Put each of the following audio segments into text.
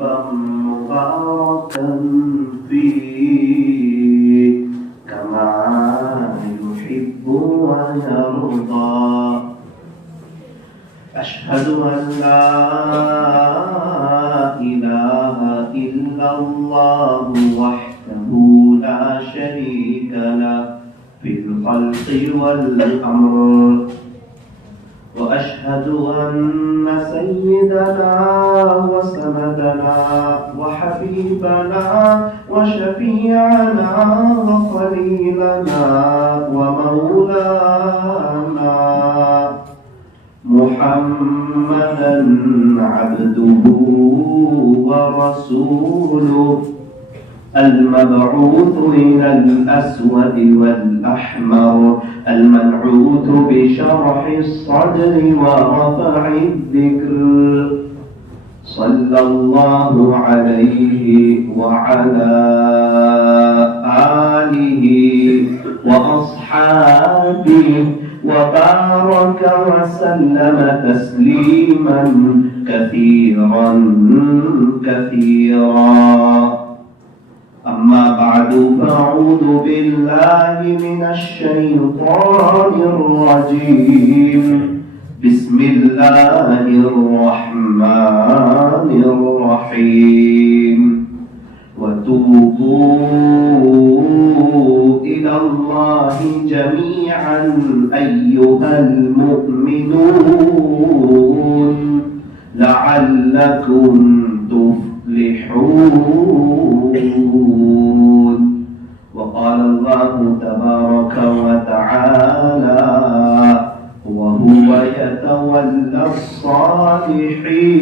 طيبا مباركا فيه كما يحب ويرضى. أشهد أن لا إله إلا الله وحده لا شريك له في الخلق والأمر. وأشهد أن سيدنا وسندنا وحبيبنا وشفيعنا وخليلنا ومولانا محمدا عبده ورسوله المبعوث إلى الأسود والأحمر المنعوت بشرح الصدر ورفع الذكر صلى الله عليه وعلى آله وأصحابه وبارك وسلم تسليما كثيرا كثيرا. أما بعد فأعوذ بالله من الشيطان الرجيم. بسم الله الرحمن الرحيم. وتوبوا إلى الله جميعا أيها المؤمنون لعلكم تفلحون. وقال الله تبارك وتعالى وهو يتولى الصالحين.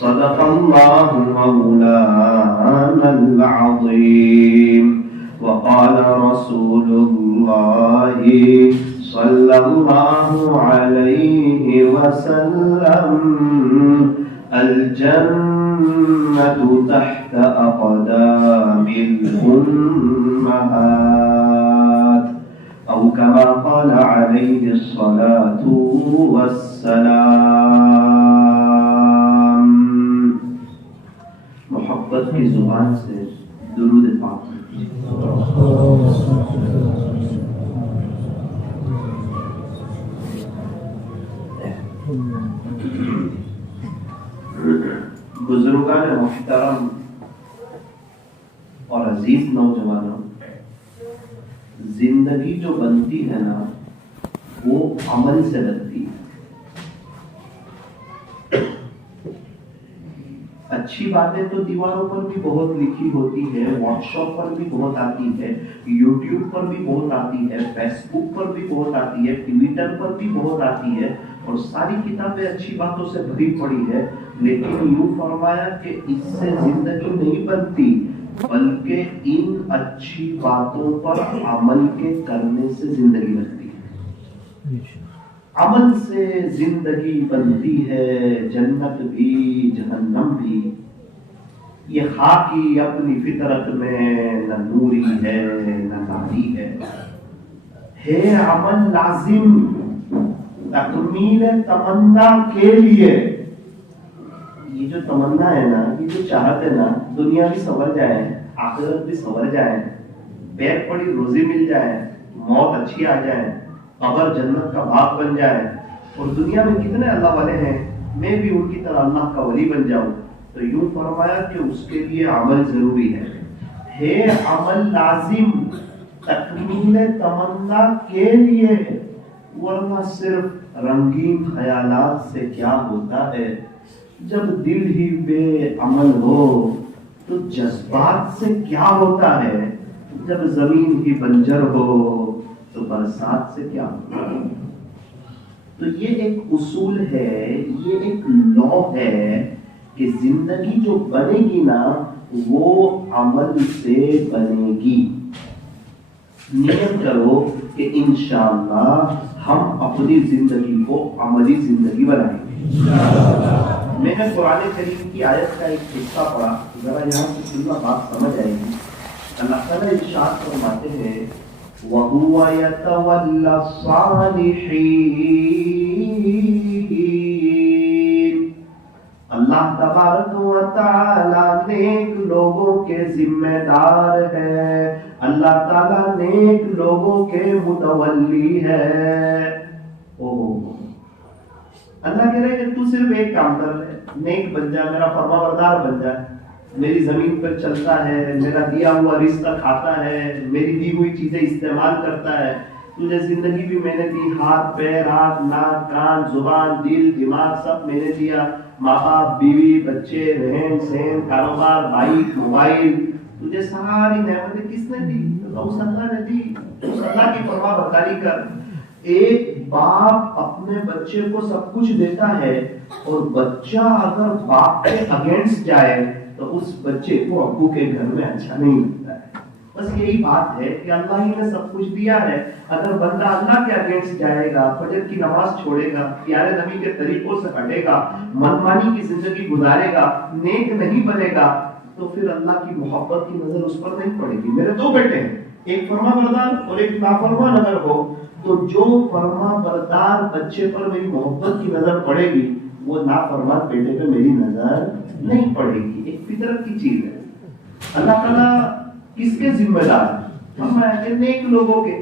صدق الله مولانا العظيم. وقال رسول الله صلى الله عليه وسلم الجنة تحت أقدام الأمهات أو كما قال عليه الصلاة والسلام. محبت کی زبان سے درود پاک. بزرگان محترم اور عزیز نوجوانوں، زندگی جو بنتی ہے نا وہ عمل سے بنتی ہے. اچھی باتیں تو دیواروں پر بھی بہت لکھی ہوتی ہے، واٹس ایپ پر بھی بہت آتی ہے، یوٹیوب پر بھی بہت آتی ہے، فیس بک پر بھی بہت آتی ہے، ٹویٹر پر بھی بہت آتی ہے، اور ساری کتابیں اچھی باتوں سے بھری پڑی ہے. لیکن یوں فرمایا کہ اس سے زندگی نہیں بنتی، بلکہ ان اچھی باتوں پر عمل کے کرنے سے زندگی بنتی ہے. عمل سے زندگی بنتی ہے، جنت بھی جہنم بھی. یہ خاکی اپنی فطرت میں نہ نوری ہے نہ ناری ہے عمل لازم تکمیل تمنا کے لیے. یہ جو تمنا ہے نا، یہ جو چاہت ہے نا، دنیا بھی سنور جائے، آخرت بھی سنور جائے، پیٹ پڑی روزی مل جائے، موت اچھی آ جائے، قبر جنت کا باغ بن جائے، اور دنیا میں کتنے اللہ والے ہیں، میں بھی ان کی طرح اللہ کا ولی بن جاؤں، تو یوں فرمایا کہ اس کے لیے عمل ضروری ہے عمل لازم تکمیل تمنا کے لیے. ورنہ صرف رنگین خیالات سے کیا ہوتا ہے؟ جب دل ہی بے عمل ہو تو جذبات سے کیا ہوتا ہے؟ جب زمین ہی بنجر ہو تو برسات سے کیا ہوتا ہے؟ تو یہ ایک اصول ہے، یہ ایک لا ہے کہ زندگی جو بنے گی نا وہ عمل سے بنے گی. نیت کرو کہ انشاءاللہ ہم اپنی زندگی کو عملی زندگی بنائیں گے. میں نے قرآن کریم کی آیت کا ایک حصہ پڑھا، ذرا یہاں سے سننا بات سمجھ آئے گی. اللہ تعالیٰ ارشاد فرماتے ہیں وَهُوَ يَتَوَلَّى الصَّالِحِينَ. اللہ تبارک و تعالی نیک لوگوں کے ذمہ دار ہے، اللہ تعالیٰ نیک لوگوں کے متولی ہے۔ اللہ کہہ رہے کہ تو صرف ایک کام کر لے، نیک بن جا، میرا فرما بردار بن جا، میری زمین پر چلتا ہے، میرا دیا ہوا رزق کھاتا ہے، میری دی ہوئی چیزیں استعمال کرتا ہے، تجھے زندگی بھی میں نے دی، ہاتھ پیر آنکھ ناک کان زبان دل دماغ سب میں نے دیا، ماں باپ بیوی بچے رہن سہن کاروبار بائک موبائل، تجھے ساری نعمتیں کس نے دی؟ اس اللہ نے دی۔ اس اللہ کی فرما برداری کر۔ ایک باپ اپنے بچے کو سب کچھ دیتا ہے اور بچہ اگر باپ کے اگینسٹ جائے تو اس بچے کو ابو کے گھر میں اچھا نہیں لگتا ہے۔ بس یہی بات ہے کہ اللہ ہی نے سب کچھ دیا ہے، اگر بندہ اللہ کے اگینسٹ جائے گا، فجر کی نماز چھوڑے گا، پیارے نبی کے طریقوں سے ہٹے گا، منمانی کی زندگی گزارے گا، نیک نہیں بنے گا، تو پھر اللہ کی محبت کی نظر اس پر نہیں پڑے گی۔ میرے دو بیٹے ہیں، ایک فرما بردار اور ایک نافرمان اگر ہو تو جو فرما بردار بچے پر میری محبت کی نظر پڑے گی وہ نافرمان بیٹے پہ میری نظر نہیں پڑے گی۔ ایک فطرت کی چیز ہے۔ اللہ تعالیٰ کس کے ذمہ دار ہے؟ فرمایا کہ نیک لوگوں کے۔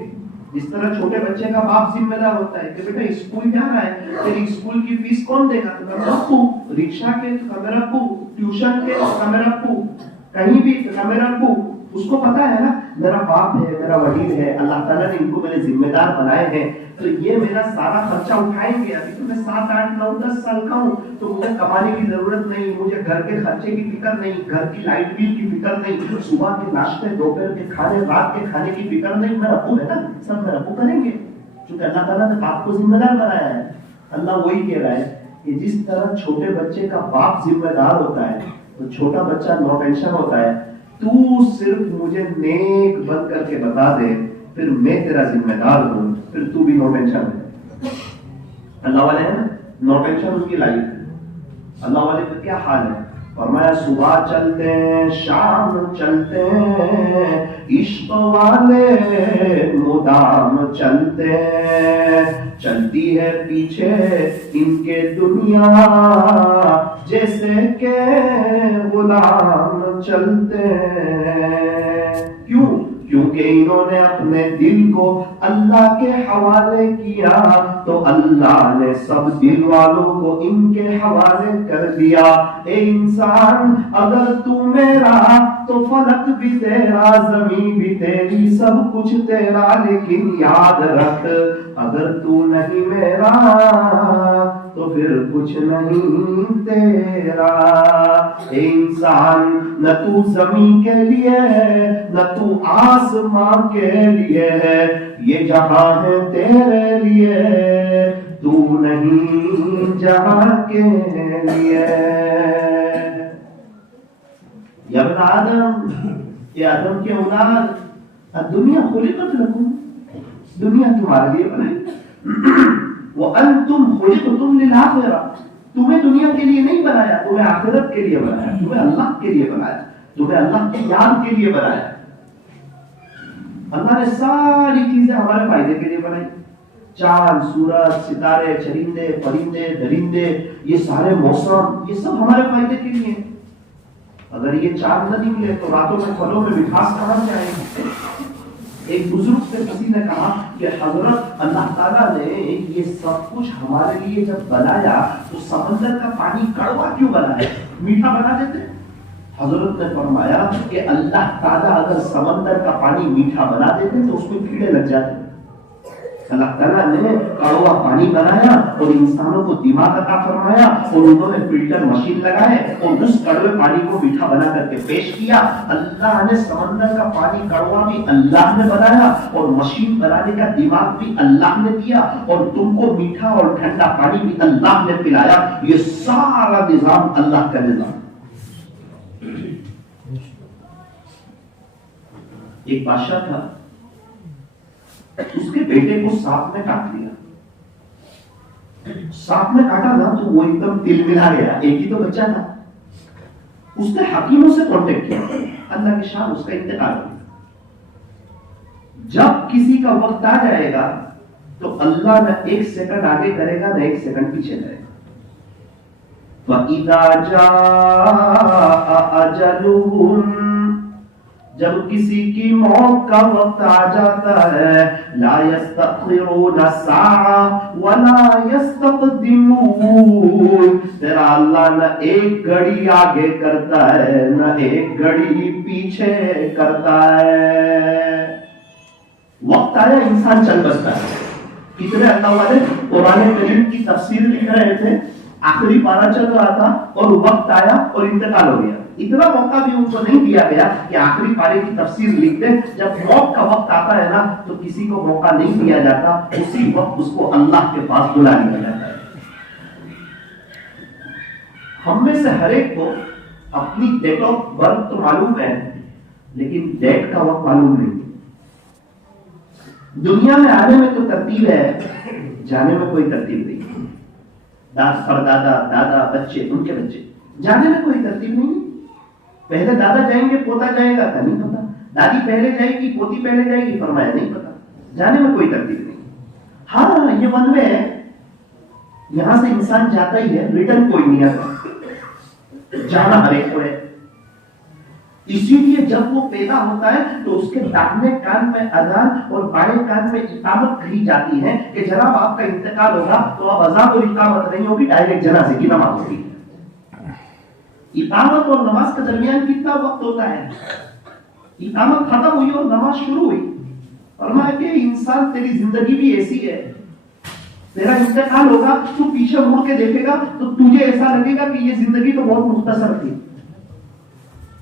جس طرح چھوٹے بچے کا باپ ذمہ دار ہوتا ہے کہ بیٹا اسکول جا رہا ہے، تیری اسکول کی فیس کون دے گا؟ تو میرا ابو، رکشا کے تو میرا ابو، ٹیوشن کے تو میرا ابو، کہیں بھی تو میرا ابو۔ اس کو پتا ہے نا میرا باپ ہے، میرا وڈیر ہے، اللہ تعالیٰ نے ان کو میرے ذمہ دار بنائے ہیں، تو یہ میرا سارا خرچہ اٹھائیں گے۔ ابھی تو میں 7 8 9 10 سال کا ہوں، تو مجھے کمانے کی ضرورت نہیں، مجھے گھر کے خرچے کی فکر نہیں، گھر کی لائٹ بل کی فکر نہیں، صبح کے ناشتے دوپہر کے کھانے رات کے کھانے کی فکر نہیں۔ میرا ابو ہے نا، سب میرا ابو کریں گے، کیونکہ اللہ تعالیٰ نے باپ کو ذمہ دار بنایا ہے۔ اللہ وہی کہہ رہا ہے کہ جس طرح چھوٹے بچے کا باپ ذمہ دار ہوتا ہے تو چھوٹا بچہ نو ٹینشن ہوتا ہے۔ تو صرف مجھے نیک بن کر کے بتا دے، پھر میں تیرا ذمہ دار ہوں، پھر تو بھی نو ٹینشن ہے۔ اللہ والے ہیں نا، نو ٹینشن ان کی لائف۔ اللہ والے کا کیا حال ہے؟ فرمایا صبح چلتے ہیں شام چلتے ہیں، عشق والے مدام چلتے ہیں، چلتی ہے پیچھے ان کے دنیا جیسے کہ غلام چلتے ہیں۔ کیوں؟ کیونکہ انہوں نے اپنے دل کو اللہ کے حوالے کیا تو اللہ نے سب دل والوں کو ان کے حوالے کر دیا۔ اے انسان، اگر تو میرا تو فلک بھی تیرا، زمین بھی تیری، سب کچھ تیرا، لیکن یاد رکھ اگر تو نہیں میرا تو پھر کچھ نہیں تیرا۔ اے انسان، نہ تو زمین کے لیے ہے نہ تو آسمان کے لیے ہے، یہ جہاں ہے تیرے لیے، تو نہیں جہاں کے لیے۔ یا ابن آدم، یا آدم کے اولاد، الدنیا خلقت لکم، دنیا تمہارے لیے بنائی، وَأَنْتُمْ خُلِقْتُمْ لِلْآخِرَةِ، تمہیں دنیا کے لیے نہیں بنایا، تمہیں آخرت کے لیے بنایا، تمہیں اللہ کے لیے بنایا، تمہیں اللہ کی یاد کے لیے بنایا۔ اللہ نے ساری چیزیں ہمارے فائدے کے لیے بنائی، چاند سورج ستارے چرندے پرندے درندے، یہ سارے موسم، یہ سب ہمارے فائدے کے لیے۔ اگر یہ چاند نہ نکلے تو راتوں میں پھلوں میں مٹھاس کہاں سے آئے گی؟ ایک بزرگ سے کسی نے کہا کہ حضرت اللہ تعالیٰ نے یہ سب کچھ ہمارے لیے جب بنایا تو سمندر کا پانی کڑوا کیوں بنایا؟ میٹھا بنا دیتے۔ حضرت نے فرمایا کہ اللہ تعالیٰ اگر سمندر کا پانی میٹھا بنا دیتے تو اس میں کیڑے لگ جاتے۔ اللہ تعالیٰ نے کڑوا پانی بنایا اور انسانوں کو دماغ عطا فرمایا اور انہوں نے فلٹر مشین لگائے اور اس کڑوے پانی کو میٹھا بنا کر کے پیش کیا۔ اللہ نے سمندر کا پانی کڑوا بھی اللہ نے بنایا اور مشین بنانے کا دماغ بھی اللہ نے دیا اور تم کو میٹھا اور ٹھنڈا پانی بھی اللہ نے پلایا۔ یہ سارا نظام اللہ کا نظام۔ ایک بادشاہ تھا، اس کے بیٹے کو سانپ نے کاٹ لیا۔ سانپ نے کاٹا نا تو وہ ایک دم تل ملا گیا، ایک ہی تو بچہ تھا۔ اس نے حکیموں سے کانٹیکٹ کیا، اللہ کی شان، اس کا انتقال ہو گیا۔ جب کسی کا وقت آ جائے گا تو اللہ نہ 1 سیکنڈ آگے کرے گا نہ 1 سیکنڈ پیچھے کرے گا۔ وَإِذَا جَاءَ أَجَلُهُمْ، جب کسی کی موت کا وقت آ جاتا ہے، لا يستأخرون ساعة ولا يستقدمون، تیرا اللہ نہ ایک گھڑی آگے کرتا ہے نہ ایک گھڑی پیچھے کرتا ہے۔ وقت آیا انسان چل بستا ہے۔ کتنے اللہ والے قرآن کریم کی تفسیر لکھ رہے تھے، آخری پارہ چل رہا تھا اور وقت آیا اور انتقال ہو گیا۔ اتنا موقع بھی ان کو نہیں دیا گیا کہ آخری پارے کی تفسیر لکھ دیں۔ جب موت کا وقت آتا ہے نا تو کسی کو موقع نہیں دیا جاتا، اسی وقت اس کو اللہ کے پاس بلا لیا جاتا ہے۔ ہم میں سے ہر ایک کو اپنی ڈیٹ آف برتھ تو معلوم ہے، لیکن ڈیٹ کا وقت معلوم نہیں۔ دنیا میں آنے میں تو ترتیب ہے، جانے میں کوئی ترتیب نہیں۔ پردادا، دادا، بچے، ان کے بچے، جانے میں کوئی ترتیب نہیں۔ پہلے دادا جائیں گے پوتا جائے گا کا نہیں پتا، دادی پہلے جائے گی پوتی پہلے جائے گی فرمایا نہیں پتا، جانے میں کوئی ترتیب نہیں۔ ہاں یہ ون وے ہے، یہاں سے انسان جاتا ہی ہے، ریٹرن کوئی نہیں آتا، جانا ہر ایک کو ہے۔ اسی لیے جب وہ پیدا ہوتا ہے تو اس کے داہنے کان میں اذان اور بائیں کان میں اقامت کہی جاتی ہے کہ جناب آپ کا انتقال ہوگا تو اب اذان اور اقامت نہیں ہوگی، ڈائریکٹ جنازے کی نماز ہوگی۔ اقامت اور نماز کے درمیان کتنا وقت ہوتا ہے؟ اقامت ختم ہوئی اور نماز شروع ہوئی، فرمایا کہ انسان تیری زندگی بھی ایسی ہے، تیرا انتقال ہوگا تو پیچھے مڑ کے دیکھے گا تو تجھے ایسا لگے گا کہ یہ زندگی تو بہت مختصر تھی۔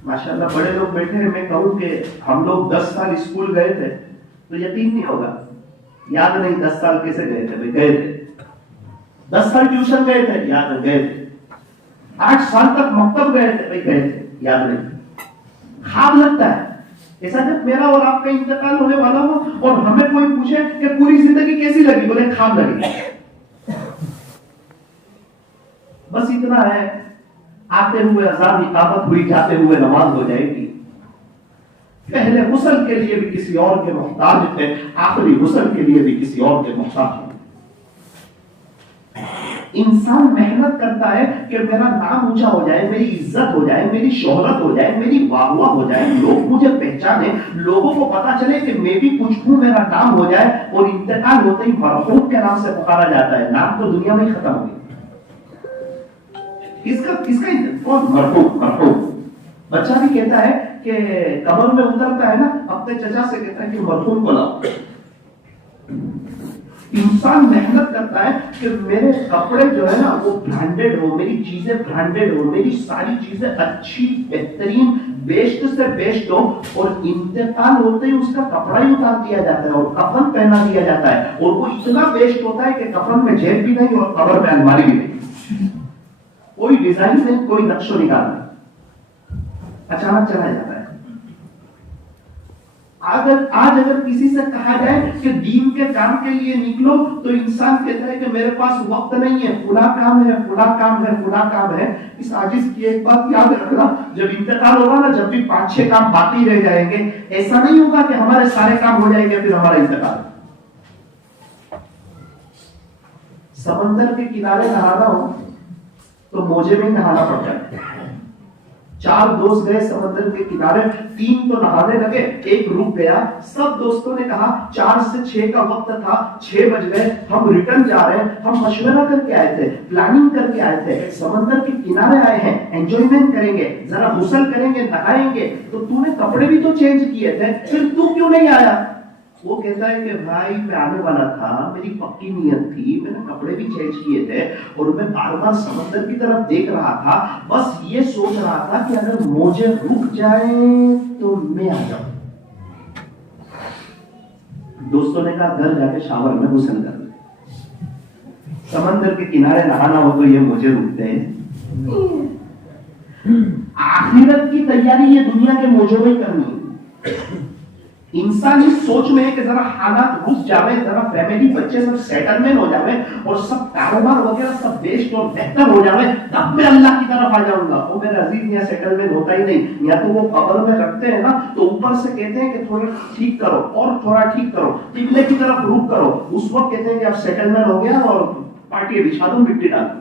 ماشاءاللہ بڑے لوگ بیٹھے ہیں، میں کہوں کہ ہم لوگ 10 سال اسکول گئے تھے تو یقین نہیں ہوگا، یاد نہیں 10 سال کیسے گئے تھے، گئے تھے 10 سال ٹیوشن گئے تھے، یاد نہیں گئے تھے 8 سال تک مکتب گئے تھے، گئے تھے، یاد نہیں۔ خواب لگتا ہے ایسا جب میرا اور آپ کا انتقال ہونے والا ہو اور ہمیں کوئی پوچھے کہ پوری زندگی کیسی لگی، بولے خواب لگی۔ بس اتنا ہے، آتے ہوئے اذان اقامت ہوئی، جاتے ہوئے نماز ہو جائے گی۔ پہلے غسل کے لیے بھی کسی اور کے محتاج تھے، آخری غسل کے لیے بھی کسی اور کے محتاج ہیں۔ انسان محنت کرتا ہے کہ میرا نام اونچا ہو جائے، میری عزت ہو جائے، میری شہرت ہو جائے، میری واہ واہ ہو جائے، لوگ مجھے پہچانے، لوگوں کو پتا چلے کہ میں بھی کچھ ہوں، میرا نام ہو جائے، اور انتقال ہوتے ہی مرحوم کے نام سے پکارا جاتا ہے۔ نام تو دنیا میں ہی ختم ہو گئی، کس کا کون؟ مرحوم۔ بچہ بھی کہتا ہے کہ قبر میں اترتا ہے نا، اپنے چچا سے کہتا ہے کہ مرحوم کو لاؤ۔ انسان محنت کرتا ہے کہ میرے کپڑے جو ہے نا وہ برانڈیڈ ہو، میری چیزیں برانڈیڈ ہو، میری ساری چیزیں اچھی بہترین بیسٹ سے بیسٹ ہو، اور انتقال ہوتے ہی اس کا کپڑا ہی اتار دیا جاتا ہے اور کفن پہنا دیا جاتا ہے، اور وہ اتنا بیسٹ ہوتا ہے کہ کفن میں جیب بھی نہیں اور قبر میں الماری بھی نہیں، کوئی ڈیزائن نہیں، کوئی نقش و نگار نہیں، اچانک چلا جاتا ہے۔ آج اگر کسی سے کہا جائے کہ دین کے کام کے لیے نکلو تو انسان کہتا ہے کہ میرے پاس وقت نہیں ہے، فلاں کام ہے، فلاں کام ہے، فلاں کام ہے۔ اس عاجز کی ایک بات یاد رکھنا، جب انتقال ہوگا نا، جب بھی 5-6 کام باقی رہ جائیں گے، ایسا نہیں ہوگا کہ ہمارے سارے کام ہو جائیں گے پھر ہمارا انتقال۔ سمندر کے کنارے نہانا ہو تو موجے میں نہانا پڑتا ہے۔ 4 دوست گئے سمندر کے کنارے، 3 تو نہانے لگے، ایک رک گیا۔ سب دوستوں نے کہا 4 سے 6 کا وقت تھا، 6 بج گئے، ہم ریٹرن جا رہے ہیں، ہم مشورہ کر کے آئے تھے، پلاننگ کر کے آئے تھے، سمندر کے کنارے آئے ہیں، انجوائمنٹ کریں گے، ذرا غسل کریں گے، نہائیں گے، تو تو نے کپڑے بھی تو چینج کیے تھے، پھر تو کیوں نہیں آیا؟ وہ کہتا ہے کہ بھائی میں آنے والا تھا، میری پکی نیت تھی، میں نے کپڑے بھی چینج کیے تھے، اور میں بار بار سمندر کی طرف دیکھ رہا تھا، بس یہ سوچ رہا تھا کہ اگر موجیں رک جائیں تو میں آ جاؤں۔ دوستوں نے کہا گھر جا کے شاور میں غسل کر لیں، سمندر کے کنارے نہانا ہو تو یہ موجیں رکتے ہیں؟ آخرت کی تیاری یہ دنیا کے موجوں میں کرنی ہے۔ انسان اس سوچ میں ہے کہ ذرا حالات رک جاوے، ذرا فیملی بچے سب سیٹلمنٹ ہو جاوے اور سب کاروبار وغیرہ سب بیسٹ اور بہتر ہو جاوے، تب میں اللہ کی طرف آ جاؤں گا۔ وہ میرے عزیز یہاں سیٹلمنٹ ہوتا ہی نہیں، یا تو وہ قبر میں رکھتے ہیں نا تو اوپر سے کہتے ہیں کہ تھوڑا ٹھیک کرو اور تھوڑا ٹھیک کرو، قبلے کی طرف رخ کرو، اس وقت کہتے ہیں کہ اب سیٹلمنٹ ہو گیا اور پارٹی بچھا دو، مٹی ڈال دو۔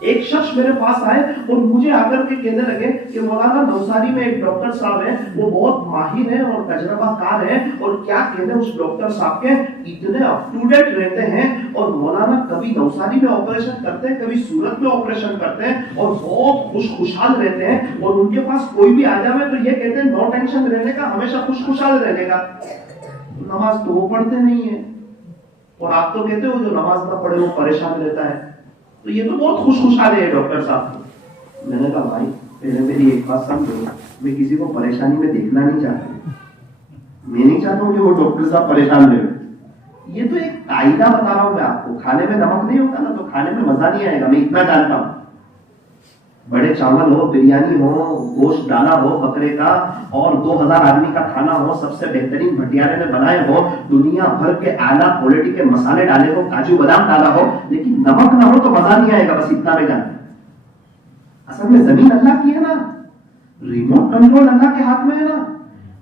ایک شخص میرے پاس آئے اور مجھے آ کر کے کہنے لگے کہ مولانا نوساری میں ایک ڈاکٹر صاحب ہیں، وہ بہت ماہر ہیں اور تجربہ کار ہیں، اور کیا کہنے اس ڈاکٹر صاحب کے اتنے اپ ٹو ڈیٹ رہتے ہیں، اور مولانا کبھی نوساری میں آپریشن کرتے ہیں، کبھی سورت میں آپریشن کرتے ہیں، اور بہت خوشحال رہتے ہیں، اور ان کے پاس کوئی بھی آ جائے تو یہ کہتے ہیں نو ٹینشن رہنے کا، ہمیشہ خوشحال رہنے کا۔ نماز تو وہ پڑھتے نہیں ہیں، اور آپ تو کہتے ہو جو نماز نہ پڑھے وہ پریشان رہتا ہے، تو یہ تو بہت خوشحال ہے ڈاکٹر صاحب۔ میں نے کہا بھائی پہلے میری ایک بات سمجھو، میں کسی کو پریشانی میں دیکھنا نہیں چاہتا، میں نہیں چاہتا ہوں کہ وہ ڈاکٹر صاحب پریشان رہے۔ یہ تو ایک قاعدہ بتا رہا ہوں میں آپ کو، کھانے میں نمک نہیں ہوتا نا تو کھانے میں مزہ نہیں آئے گا، میں اتنا جانتا ہوں۔ بڑے چاول ہو، بریانی ہو، گوشت ڈالا ہو بکرے کا، اور 2000 آدمی کا کھانا ہو، سب سے بہترین بھٹیارے نے بنائے ہو، دنیا بھر کے اعلیٰ کوالٹی کے مسالے ڈالے ہو، کاجو بادام ڈالا ہو، لیکن نمک نہ ہو تو مزہ نہیں آئے گا، بس اتنا میں جانتا ہوں۔ اصل میں زمین اللہ کی ہے نا، ریموٹ کنٹرول اللہ کے ہاتھ میں ہے نا،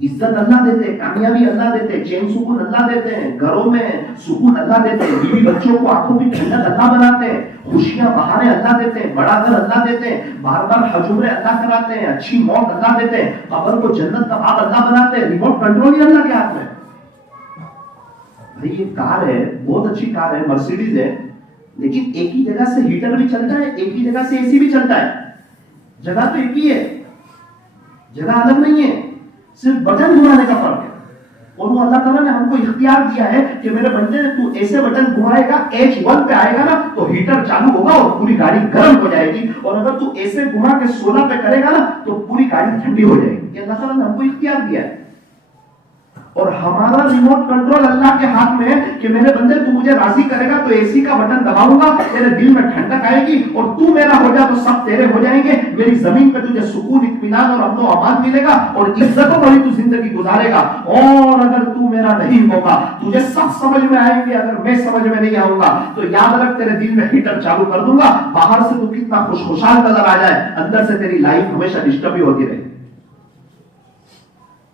عزت اللہ دیتے، کامیابی اللہ دیتے، چین سکون اللہ دیتے ہیں، گھروں میں سکون اللہ دیتے ہیں، بیوی بچوں کو آنکھوں کی ٹھنڈک اللہ بناتے ہیں، خوشیاں بہاریں اللہ دیتے ہیں، بڑا گھر اللہ دیتے ہیں، بار بار حج عمرے اللہ کراتے ہیں، اچھی موت اللہ دیتے ہیں، قبر کو جنت کا باغ اللہ بناتے ہیں، ریموٹ کنٹرول ہی اللہ کے ہاتھ میں۔ بھائی یہ کار ہے، بہت اچھی کار ہے، مرسیڈیز ہے، لیکن ایک ہی جگہ سے ہیٹر بھی چلتا ہے، ایک ہی جگہ سے اے سی بھی چلتا ہے، جگہ تو ایک ہی ہے، جگہ الگ نہیں ہے، صرف بٹن گھمانے کا فرق ہے۔ اور وہ اللہ تعالیٰ نے ہم کو اختیار دیا ہے کہ میرے بندے تو ایسے بٹن گھمائے گا، H1 پہ آئے گا نا تو ہیٹر چالو ہوگا اور پوری گاڑی گرم ہو جائے گی، اور اگر تو ایسے گھما کے 16 پہ کرے گا نا تو پوری گاڑی ٹھنڈی ہو جائے گی۔ یہ اللہ تعالیٰ نے ہم کو اختیار دیا ہے، اور ہمارا ریموٹ کنٹرول اللہ کے ہاتھ میں ہے کہ میرے بندے تو مجھے راضی کرے گا تو اے سی کا بٹن دباؤں گا، تیرے دل میں ٹھنڈک آئے گی، اور تو میرا ہو جا تو سب تیرے ہو جائیں گے، میری زمین پہ تجھے سکون، اطمینان اور امن و امان ملے گا، اور عزتوں بڑی تو زندگی گزارے گا۔ اور اگر تو میرا نہیں ہوگا، تجھے سب سمجھ میں آئیں گے، اگر میں سمجھ میں نہیں آؤں گا تو یاد رکھ تیرے دل میں ہیٹر چالو کر دوں گا، باہر سے تو کتنا خوشحال نظر آ جائے، اندر سے تیری لائف ہمیشہ ڈسٹرب ہی ہوتی رہے۔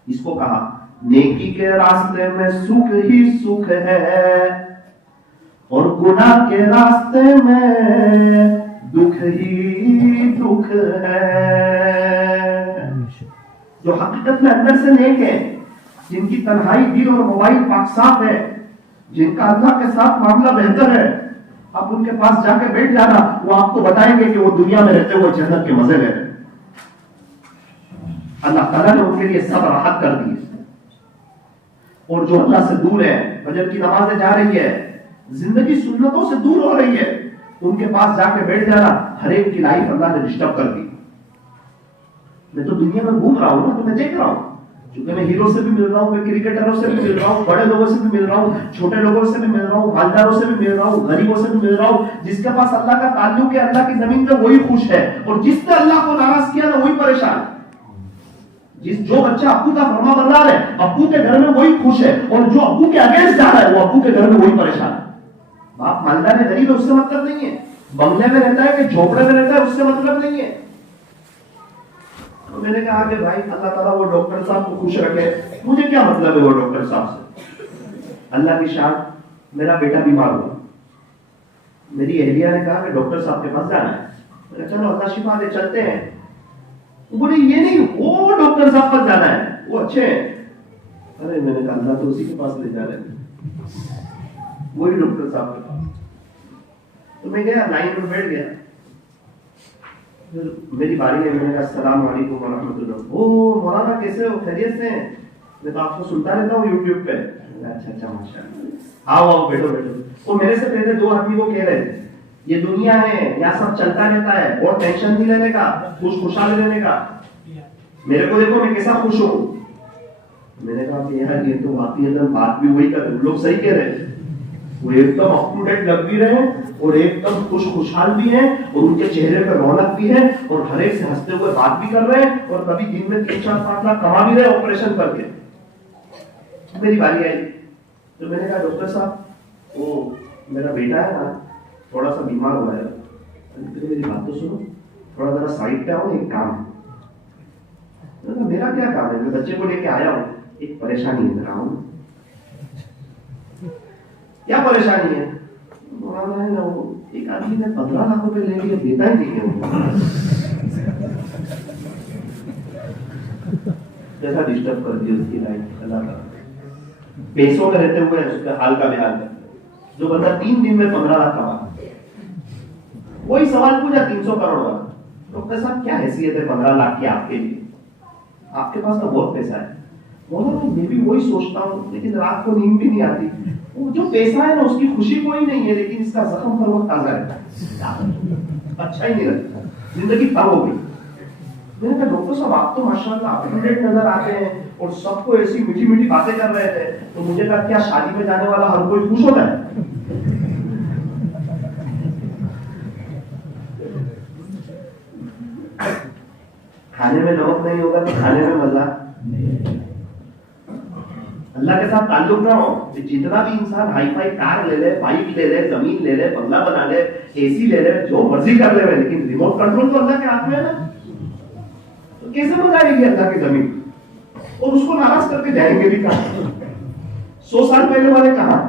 اس کو کہا نیکی کے راستے میں سکھ ہی سکھ ہے، اور گناہ کے راستے میں دکھ ہی دکھ ہے۔ جو حقیقت میں اندر سے نیک ہے، جن کی تنہائی دل اور موبائل پاک صاف ہے، جن کا اللہ کے ساتھ معاملہ بہتر ہے، آپ ان کے پاس جا کے بیٹھ جانا، وہ آپ کو بتائیں گے کہ وہ دنیا میں رہتے ہوئے جنت کے مزے لے رہے ہیں۔ اللہ تعالیٰ نے ان کے لیے سب راحت کر دی ہے۔ اور جو اللہ سے دور ہے، فجر کی نمازیں جا رہی ہے، زندگی سنتوں سے دور ہو رہی ہے، ان کے پاس جا کے بیٹھ جانا، ہر ایک کی لائف اللہ نے ڈسٹرب کر دی۔ میں تو دنیا میں گھوم رہا ہوں نا، تو میں دیکھ رہا ہوں، کیونکہ میں ہیرو سے بھی مل رہا ہوں، میں کرکٹروں سے بھی مل رہا ہوں، بڑے لوگوں سے بھی مل رہا ہوں، چھوٹے لوگوں سے بھی مل رہا ہوں، مالداروں سے بھی مل رہا ہوں، غریبوں سے بھی مل رہا ہوں۔ جس کے پاس اللہ کا تعلق ہے، اللہ کی زمین پہ وہی خوش ہے، اور جس نے اللہ کو ناراض کیا نا وہی پریشان ہے۔ جو بچہ ابو کا فرما بردار ہے، ابو کے گھر میں وہی خوش ہے، اور جو ابو کے اگینسٹ جا رہا ہے وہ ابو کے گھر میں وہی پریشان ہے۔ باپ مالدار ہے، غریب ہے، اس سے مطلب نہیں ہے، بنگلے میں رہتا ہے کہ جھوپڑے میں رہتا ہے اس سے مطلب نہیں ہے۔ تو میں نے کہا کہ بھائی اللہ تعالیٰ وہ ڈاکٹر صاحب کو خوش رکھے، مجھے کیا مطلب ہے وہ ڈاکٹر صاحب سے۔ اللہ کی شان، میرا بیٹا بیمار ہوا، میری اہلیہ نے کہا کہ ڈاکٹر صاحب کے پاس جانا ہے، میں نے کہا چلو اللہ شفا دے، چلتے ہیں۔ بولے یہ نہیں، وہ ڈاکٹر صاحب پر جانا ہے، وہ اچھے ہیں۔ ارے میں نے کہا اللہ تو اسی کے پاس لے جا رہے ہیں، وہی ڈاکٹر صاحب کے پاس۔ تو میں گیا، لائن میں بیٹھ گیا، میری باری ہے، میں نے کہا السلام علیکم ورحمۃ اللہ۔ او مولانا کیسے ہو، خیریت سے ہیں؟ میں تو آپ کو سنتا رہتا ہوں یوٹیوب پہ۔ اچھا اچھا ماشاء اللہ، آؤ آؤ بیٹھو بیٹھو۔ وہ میرے سے پہلے دو آدمی کو کہہ رہے تھے یہ دنیا ہے، یہاں سب چلتا رہتا ہے، اور ٹینشن نہیں لینے کا، خوشحال رہنے کا۔ میرے کو دیکھو میں کیسا خوش ہوں۔ میں نے کہا کہ یار یہ تو واقعی بات بھی وہی کر رہے، لوگ صحیح کہہ رہے ہیں، وہ ایک دم اپ ٹو ڈیٹ لگ بھی رہے ہیں، اور ایک دم خوشحال بھی ہیں، اور ان کے چہرے پہ رونق بھی ہے، اور ہر ایک سے ہنستے ہوئے بات بھی کر رہے ہیں، اور کبھی دن میں 3-4-5 لاکھ کما بھی رہے آپریشن کر کے۔ میری باری آئی تو میں نے کہا ڈاکٹر صاحب وہ میرا بیٹا ہے نا تھوڑا سا بیمار ہوا ہے، میری بات تو سنو، تھوڑا ذرا سائڈ پہ آؤ، ایک کام ہے۔ میرا کیا کام ہے، میں بچے کو لے کے آیا ہوں، ایک پریشانی ہے میرا ہوں۔ کیا پریشانی ہے؟ مولانا ہے نا وہ ایک آدمی نے 15 لاکھ روپے لے لیے, دیتا ہی نہیں ہے ان کو. جیسا ڈسٹرب کر دی اس کی لائف. اللہ تعالیٰ پیسوں میں رہتے ہوئے اس کا حال کا بحال کر. جو بندہ 3 دن میں 15 لاکھ کما, وہی سوال پوچھا 300 کروڑ والا, ڈاکٹر صاحب کیا حیثیت ہے 15 لاکھ کی آپ کے لیے؟ آپ کے پاس تو بہت پیسہ ہے. میں بھی وہی سوچتا ہوں, لیکن رات کو نیند بھی نہیں آتی. وہ جو پیسہ ہے نا اس کی خوشی کوئی نہیں ہے, لیکن اس کا زخم ہر وقت تازہ رہتا ہے, اچھا ہی نہیں لگتا, زندگی تنگ ہو گئی. میں نے کہا ڈاکٹر صاحب آپ تو ماشاءاللہ اپڈیٹ نظر آتے ہیں اور سب کو ایسی میٹھی میٹھی باتیں کر رہے تھے, تو مجھے کہا کیا شادی میں جانے والا ہر کوئی خوش ہوتا ہے؟ کھانے میں نمک نہیں ہوگا تو کھانے میں مزہ. اللہ کے ساتھ تعلق نہ ہو, جتنا بھی انسان ہائی فائی کار لے لے, بائک لے لے, زمین لے لے, بنگلہ بنا لے, اے سی لے لے, جو مرضی کر لے, لیکن ریموٹ کنٹرول تو اللہ کے ہاتھ میں ہے نا. تو کیسے مزہ آئے گی اللہ کی زمین؟ اور اس کو ناراض کر کے جائیں گے بھی کہاں؟ 100 سال پہلے والے کہاں,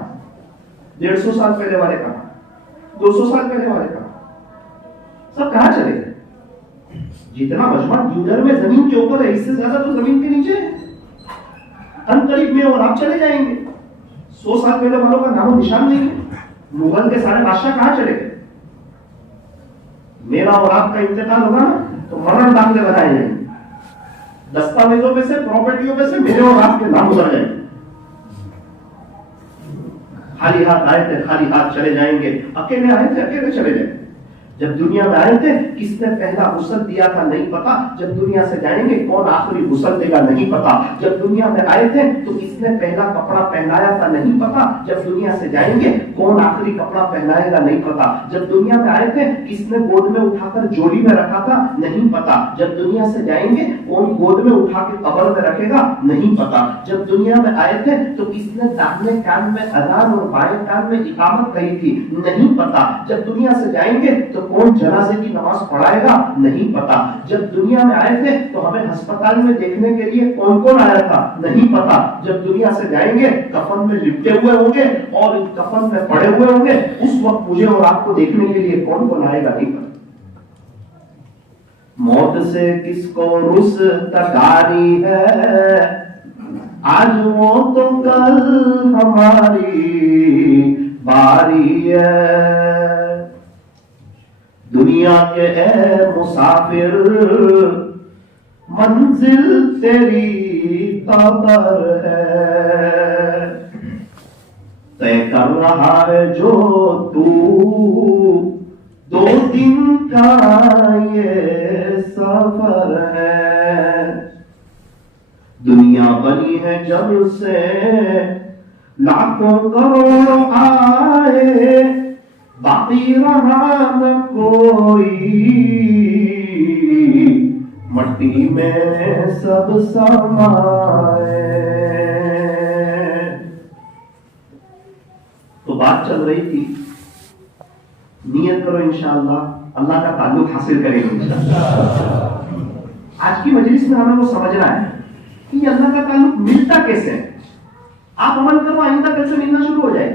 150 سال پہلے والے کہاں, 200 سال پہلے والے کہاں, سب کہاں چلے گئے؟ جتنا مجمع ڈیودر میں زمین کے اوپر ہے, اس سے زیادہ تو زمین کے نیچے ہے. ان قریب میں اور آپ چلے جائیں گے. 100 سال پہلے والوں کا نام و نشان نہیں ہے. مغل کے سارے بادشاہ کہاں چلے گئے؟ میرا اور آپ کا انتقال ہوگا نا تو مرن داخلے بنائے جائیں گے, دستاویزوں میں سے, پراپرٹیوں میں سے میرے اور آپ کے نام گزر جائیں گے. خالی ہاتھ آئے تھے, خالی ہاتھ چلے جائیں گے. اکیلے آئے تھے, اکیلے چلے جائیں گے. جب دنیا میں آئے تھے کس نے پہلا غسل دیا تھا نہیں پتا, جب دنیا سے جائیں گے کون آخری غسل دے گا نہیں پتا. جب دنیا میں آئے تھے تو کس نے پہلا کپڑا پہنایا تھا نہیں پتا, جب دنیا سے جائیں گے کون آخری کپڑا پہنائے گا نہیں پتا. جب دنیا میں آئے تھے کس نے گود میں اٹھا کر جوڑی میں رکھا تھا نہیں پتا. جب دنیا سے جائیں گے کون گود میں اٹھا کے قبر میں رکھے گا نہیں پتا. جب دنیا میں آئے تھے تو کس نے داہنے کان میں اذان اور بائیں کان میں اقامت کہی تھی نہیں پتا. جب دنیا سے جائیں گے تو کون جنازے کی نماز پڑھائے گا نہیں پتا. جب دنیا میں آئے تھے تو ہمیں ہسپتال میں دیکھنے کے لیے کون کون آیا تھا نہیں پتا. جب دنیا سے جائیں گے کفن میں لپٹے ہوئے ہوں گے اور کفن میں پڑے ہوئے ہوں گے, اس وقت مجھے اور آپ کو دیکھنے کے لیے کون کون آئے گا نہیں پتا. موت سے کس کو رستگاری ہے, آج وہ تو کل ہماری باری ہے. دنیا کے اے مسافر منزل تیری قبر ہے, طے کر رہا ہے جو تو 2 دن کا یہ سفر ہے. دنیا بنی ہے جب سے لاکھوں کروڑ آئے, باقی رہا نہ کوئی, مٹی میں سب سمائے. تو بات چل رہی تھی, نیت کرو انشاءاللہ اللہ کا تعلق حاصل کریں گے انشاءاللہ. آج کی مجلس میں ہمیں وہ سمجھنا ہے کہ یہ اللہ کا تعلق ملتا کیسے ہے. آپ عمل کرو, آئندہ کل سے ملنا شروع ہو جائے.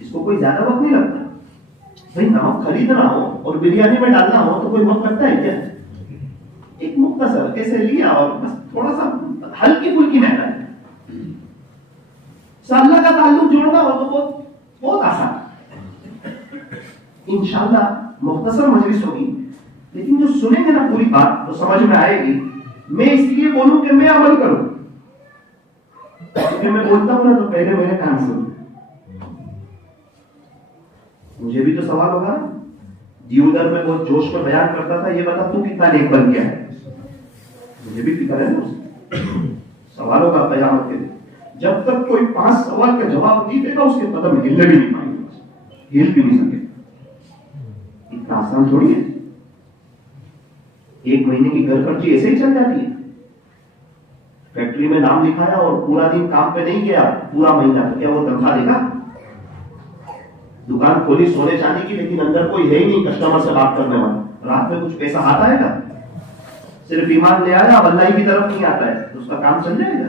اس کو کوئی زیادہ وقت نہیں لگتا. بھائی نمک خریدنا ہو اور بریانی میں ڈالنا ہو تو کوئی وقت لگتا ہے کیا؟ ایک مختصر ایسے لیا اور بس تھوڑا سا ہلکی پھلکی محنت. اللہ کا تعلق جوڑنا ہو تو بہت آسان. انشاءاللہ مختصر مجلس ہوگی, لیکن جو سنیں گے نا پوری بات تو سمجھ میں آئے گی. میں اس لیے بولوں کہ میں عمل کروں, کیونکہ میں بولتا ہوں نا تو پہلے میرے کان سنو. مجھے بھی تو سوال ہوگا, دیودر میں بہت جوش میں بیان کرتا تھا, یہ بتا تو کتنا نیک بن گیا ہے. مجھے بھی فکر ہے نا, سوال ہوگا قیامت کے دن. جب تک کوئی 5 سوال کا جواب نہیں دے گا اس کے قدم ہلنے بھی نہیں پائیں گے, ہل بھی نہیں سکے. اتنا آسان تھوڑی ہے. 1 مہینے کی گھر خرچی ایسے ہی چل جاتی ہے. فیکٹری میں نام لکھایا اور پورا دن کام پہ نہیں گیا پورا مہینہ, تو کیا وہ تنخواہ دے گا؟ دکان کھولی سونے چاندی کی, لیکن اندر کوئی ہے ہی نہیں کسٹمر سے بات کرنے والا. رات میں کچھ پیسہ ہاتھ آئے گا؟ صرف ایمان لے آیا, اب اللہ کی طرف نہیں آتا ہے, تو اس کا کام چل جائے گا.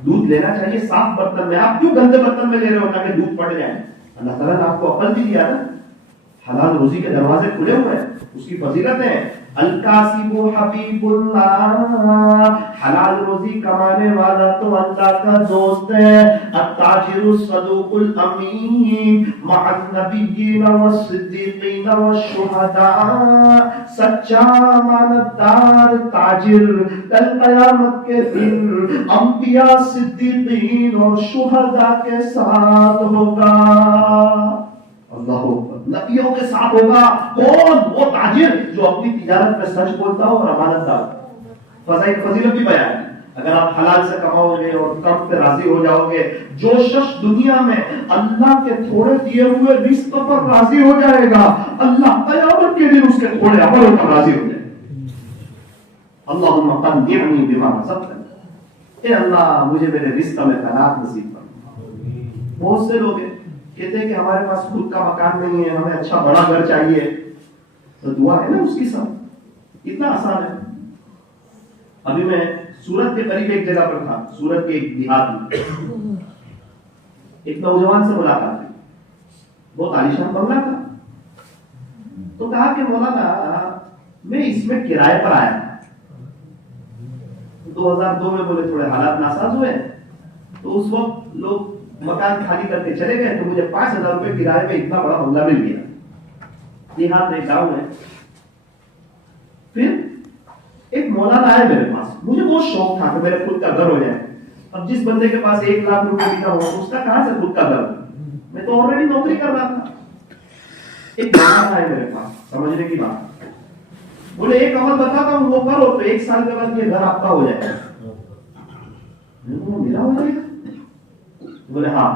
دودھ لینا چاہیے صاف برتن میں. آپ کیوں گندے برتن میں لے رہے ہو تاکہ دودھ پڑ جائے؟ اللہ تعالیٰ نے آپ کو عقل بھی دیا نا, حلال روزی کے دروازے کھلے ہوئے ہیں, اس کی فضیلت ہے. الکاسب حبیب اللہ, حلال روزی کمانے والا تو اللہ کا دوست ہے. التاجر الصدوق الامین مع النبیین والصدیقین والشہداء, سچا امانتدار تاجر کل قیامت کے دن انبیاء, صدیقین اور شہداء کے ساتھ ہوگا. اللہ نبیوں کے ساتھ ہوگا. کون؟ وہ تاجر جو اپنی تجارت میں سچ بولتا ہو اور امانت دار. فضیلت بھی بیان. اگر آپ حلال سے کماؤ گے اور کم پہ راضی ہو جاؤ گے, جو شخص دنیا میں اللہ کے تھوڑے دیے ہوئے رزق پر راضی ہو جائے گا, اللہ قیامت کے دن اس کے تھوڑے عملوں پر راضی ہو جائے گا. اللہم قنعنی بما رزقتنی, اے اللہ مجھے میرے رزق میں قناعت نصیب فرما. بہت سے لوگ کہتے ہیں کہ ہمارے پاس خود کا مکان نہیں ہے, ہمیں اچھا بڑا گھر چاہیے. تو دعا ہے نا اس کی سب, اتنا آسان ہے. ابھی میں سورت کے قریب ایک جگہ پر تھا, سورت کے ایک دیہات میں, ایک نوجوان سے ملاقات ہوئی, بہت عالیشان بنگلہ تھا. تو کہا کہ مولانا میں اس میں کرائے پر آیا تھا. 2002 میں بولے تھوڑے حالات ناساز ہوئے, تو اس وقت لوگ مکان خالی کر کے چلے گئے, تو مجھے 5,000 روپے کرائے پہ اتنا بڑا بنگلہ مل گیا. دیہات میں گاؤں ہے. پھر ایک مولانا آیا میرے پاس, مجھے بہت شوق تھا کہ میرے خود کا گھر ہو جائے. اب جس بندے کے پاس 1 لاکھ روپے کا ہو اس کا کہاں سے خود کا گھر؟ میں تو آلریڈی نوکری کر رہا تھا. ایک مولانا آیا میرے پاس, سمجھنے کی بات, بولے ایک عمل بتاتا ہوں وہ کرو تو 1 سال کے بعد یہ گھر آپ کا ہو جائے گا. میرا ہو جائے گا؟ بولے ہاں.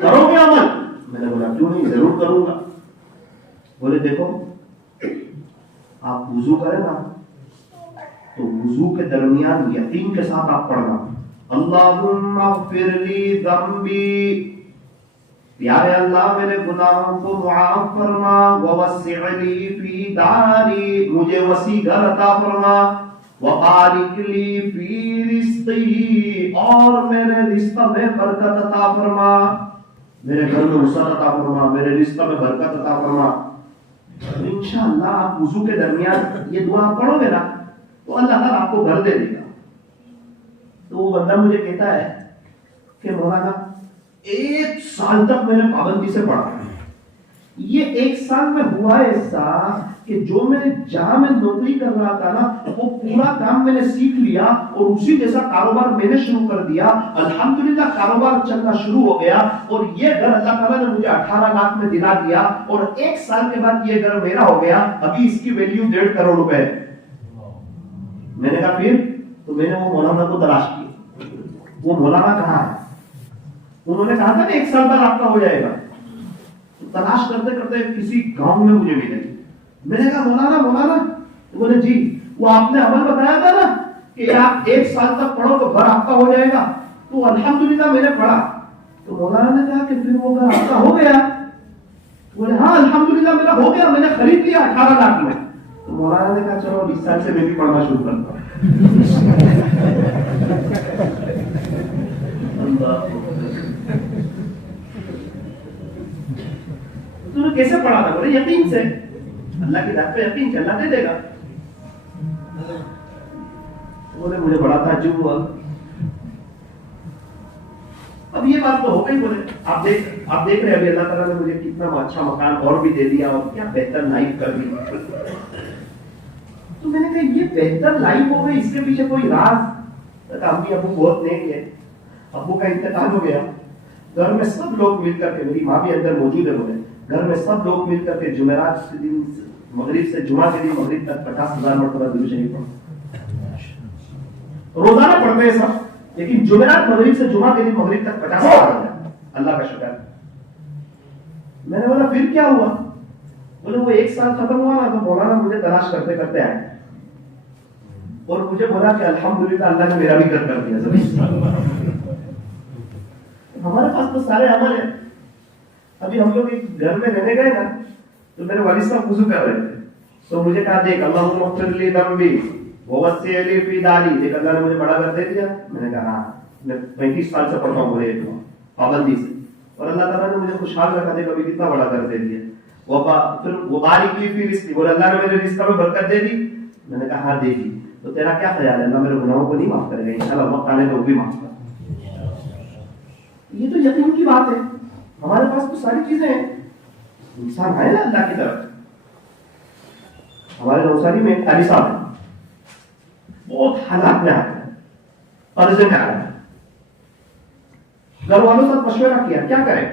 کرو گے عمل؟ میں نے بولا کیوں نہیں, ضرور کروں گا. بولے دیکھو آپ وضو کریں نا تو وضو کے درمیان یقین کے ساتھ آپ پڑھنا اللہم اغفر لی ذنبی, پیارے اللہ میرے گناہوں کو معاف فرما, ووسع لی فی داری, مجھے وسیع گھر عطا فرما, وبارک لی فی رزقی, اور میرے رزق میں برکت عطا فرما, میرے گھر میں وسعت عطا فرما, میرے رزق میں برکت عطا فرما. انشاءاللہ آپ وضو کے درمیان یہ دعا پڑھو گے نا تو اللہ تعالیٰ آپ کو گھر دے دے گا. تو وہ بندہ مجھے کہتا ہے کہ مولانا 1 سال تک میں نے پابندی سے پڑھا. یہ 1 سال میں ہوا ایسا کہ جو میں جہاں میں نوکری کر رہا تھا نا وہ پورا کام میں نے سیکھ لیا اور اسی جیسا کاروبار میں نے شروع کر دیا. الحمدللہ کاروبار چلنا شروع ہو گیا اور یہ گھر اللہ تعالیٰ نے مجھے 18 لاکھ میں دلا دیا اور 1 سال کے بعد یہ گھر میرا ہو گیا. ابھی اس کی ویلیو 1.5 کروڑ روپے. میں نے کہا پھر؟ تو میں نے وہ مولانا کو تلاش کیا. وہ مولانا کہاں ہے؟ انہوں نے کہا تھا کہ 1 سال بعد آپ کا ہو جائے گا. تلاش کرتے کرتے کسی گاؤں میں مجھے ملے. میں نے کہا مولانا, بولے جی وہ آپ نے عمل بتایا تھا نا کہ آپ 1 سال تک پڑھو تو گھر آپ کا ہو جائے گا. تو الحمدللہ میں نے پڑھا. تو مولانا نے کہا کہ پھر وہ گھر آپ کا ہو گیا؟ بولے ہاں الحمدللہ میرا ہو گیا, میں نے خرید لیا 18 لاکھ میں. تو مولانا نے کہا چلو 20 سال سے میں بھی پڑھنا شروع کرتا ہوں. تو کیسے پڑھا تھا؟ بولے یقین سے, اللہ کی ذات پہ یقین سے, اللہ دے دے گا. بولے مجھے بڑا تعجب ہوا. اب یہ بات تو ہو گئی. بولے آپ دیکھ رہے ابھی اللہ تعالیٰ نے مجھے کتنا اچھا مکان اور بھی دے دیا اور کیا بہتر لائف کر دی. تو میں نے کہا یہ بہتر لائف ہو گئی, اس کے پیچھے کوئی راز؟ امی ابو بہت نیک ہے, ابو کا انتقال ہو گیا. گھر میں سب لوگ مل کر کے, میری ماں بھی اندر موجود ہے, بولے گھر میں سب لوگ مل کر کے جمعرات کے دن مغرب سے جمعہ کے دن مغرب تک 50,000 مرتبہ درود شریف پڑھتے. روزانہ پڑھتے ہیں سب, لیکن جمعرات مغرب سے جمعہ کے دن مغرب تک 50,000. اللہ کا شکر. میں نے بولا پھر کیا ہوا؟ بولے وہ 1 سال ختم ہوا نا تو مولانا مجھے تلاش کرتے کرتے آئے اور مجھے بولا کہ الحمدللہ اللہ نے میرا بھی گھر کر دیا. ہمارے پاس تو سارے عمل ہیں. ابھی ہم لوگ ایک گھر میں رہنے گئے نا تو میرے والد صاحب وضو کر رہے تھے, تو مجھے کہا دیکھ اللہم اغفر لی ذنبی ووسع لی فی داری, دیکھ اللہ نے مجھے بڑا گھر دے دیا. میں نے کہا ہاں. میں 35 سال سے پڑھتا ہوں بولے یہ دعا پابندی سے, اور اللہ تعالیٰ نے مجھے خوشحال رکھا دے, کبھی کتنا بڑا کر دے دیا. پھر وہ بارک لی پھر رزق, بولے اللہ نے میرے رزق میں برکت دے دی. میں نے کہا ہاں دے دی. تو تیرا کیا خیال ہے اللہ میرے گناہوں کو نہیں معاف کرے گا؟ انشاءاللہ وقت آنے میں وہ بھی معاف کرے گا. یہ تو یقین کی بات ہے. ہمارے پاس تو ساری چیزیں ہیں, انسان ہے نا اللہ کی طرف. ہمارے نوساری میں ایک قاری صاحب ہے, بہت حالات میں آتا ہے, قرضے میں آ رہا ہے. گھر والوں سے مشورہ کیا کیا کریں.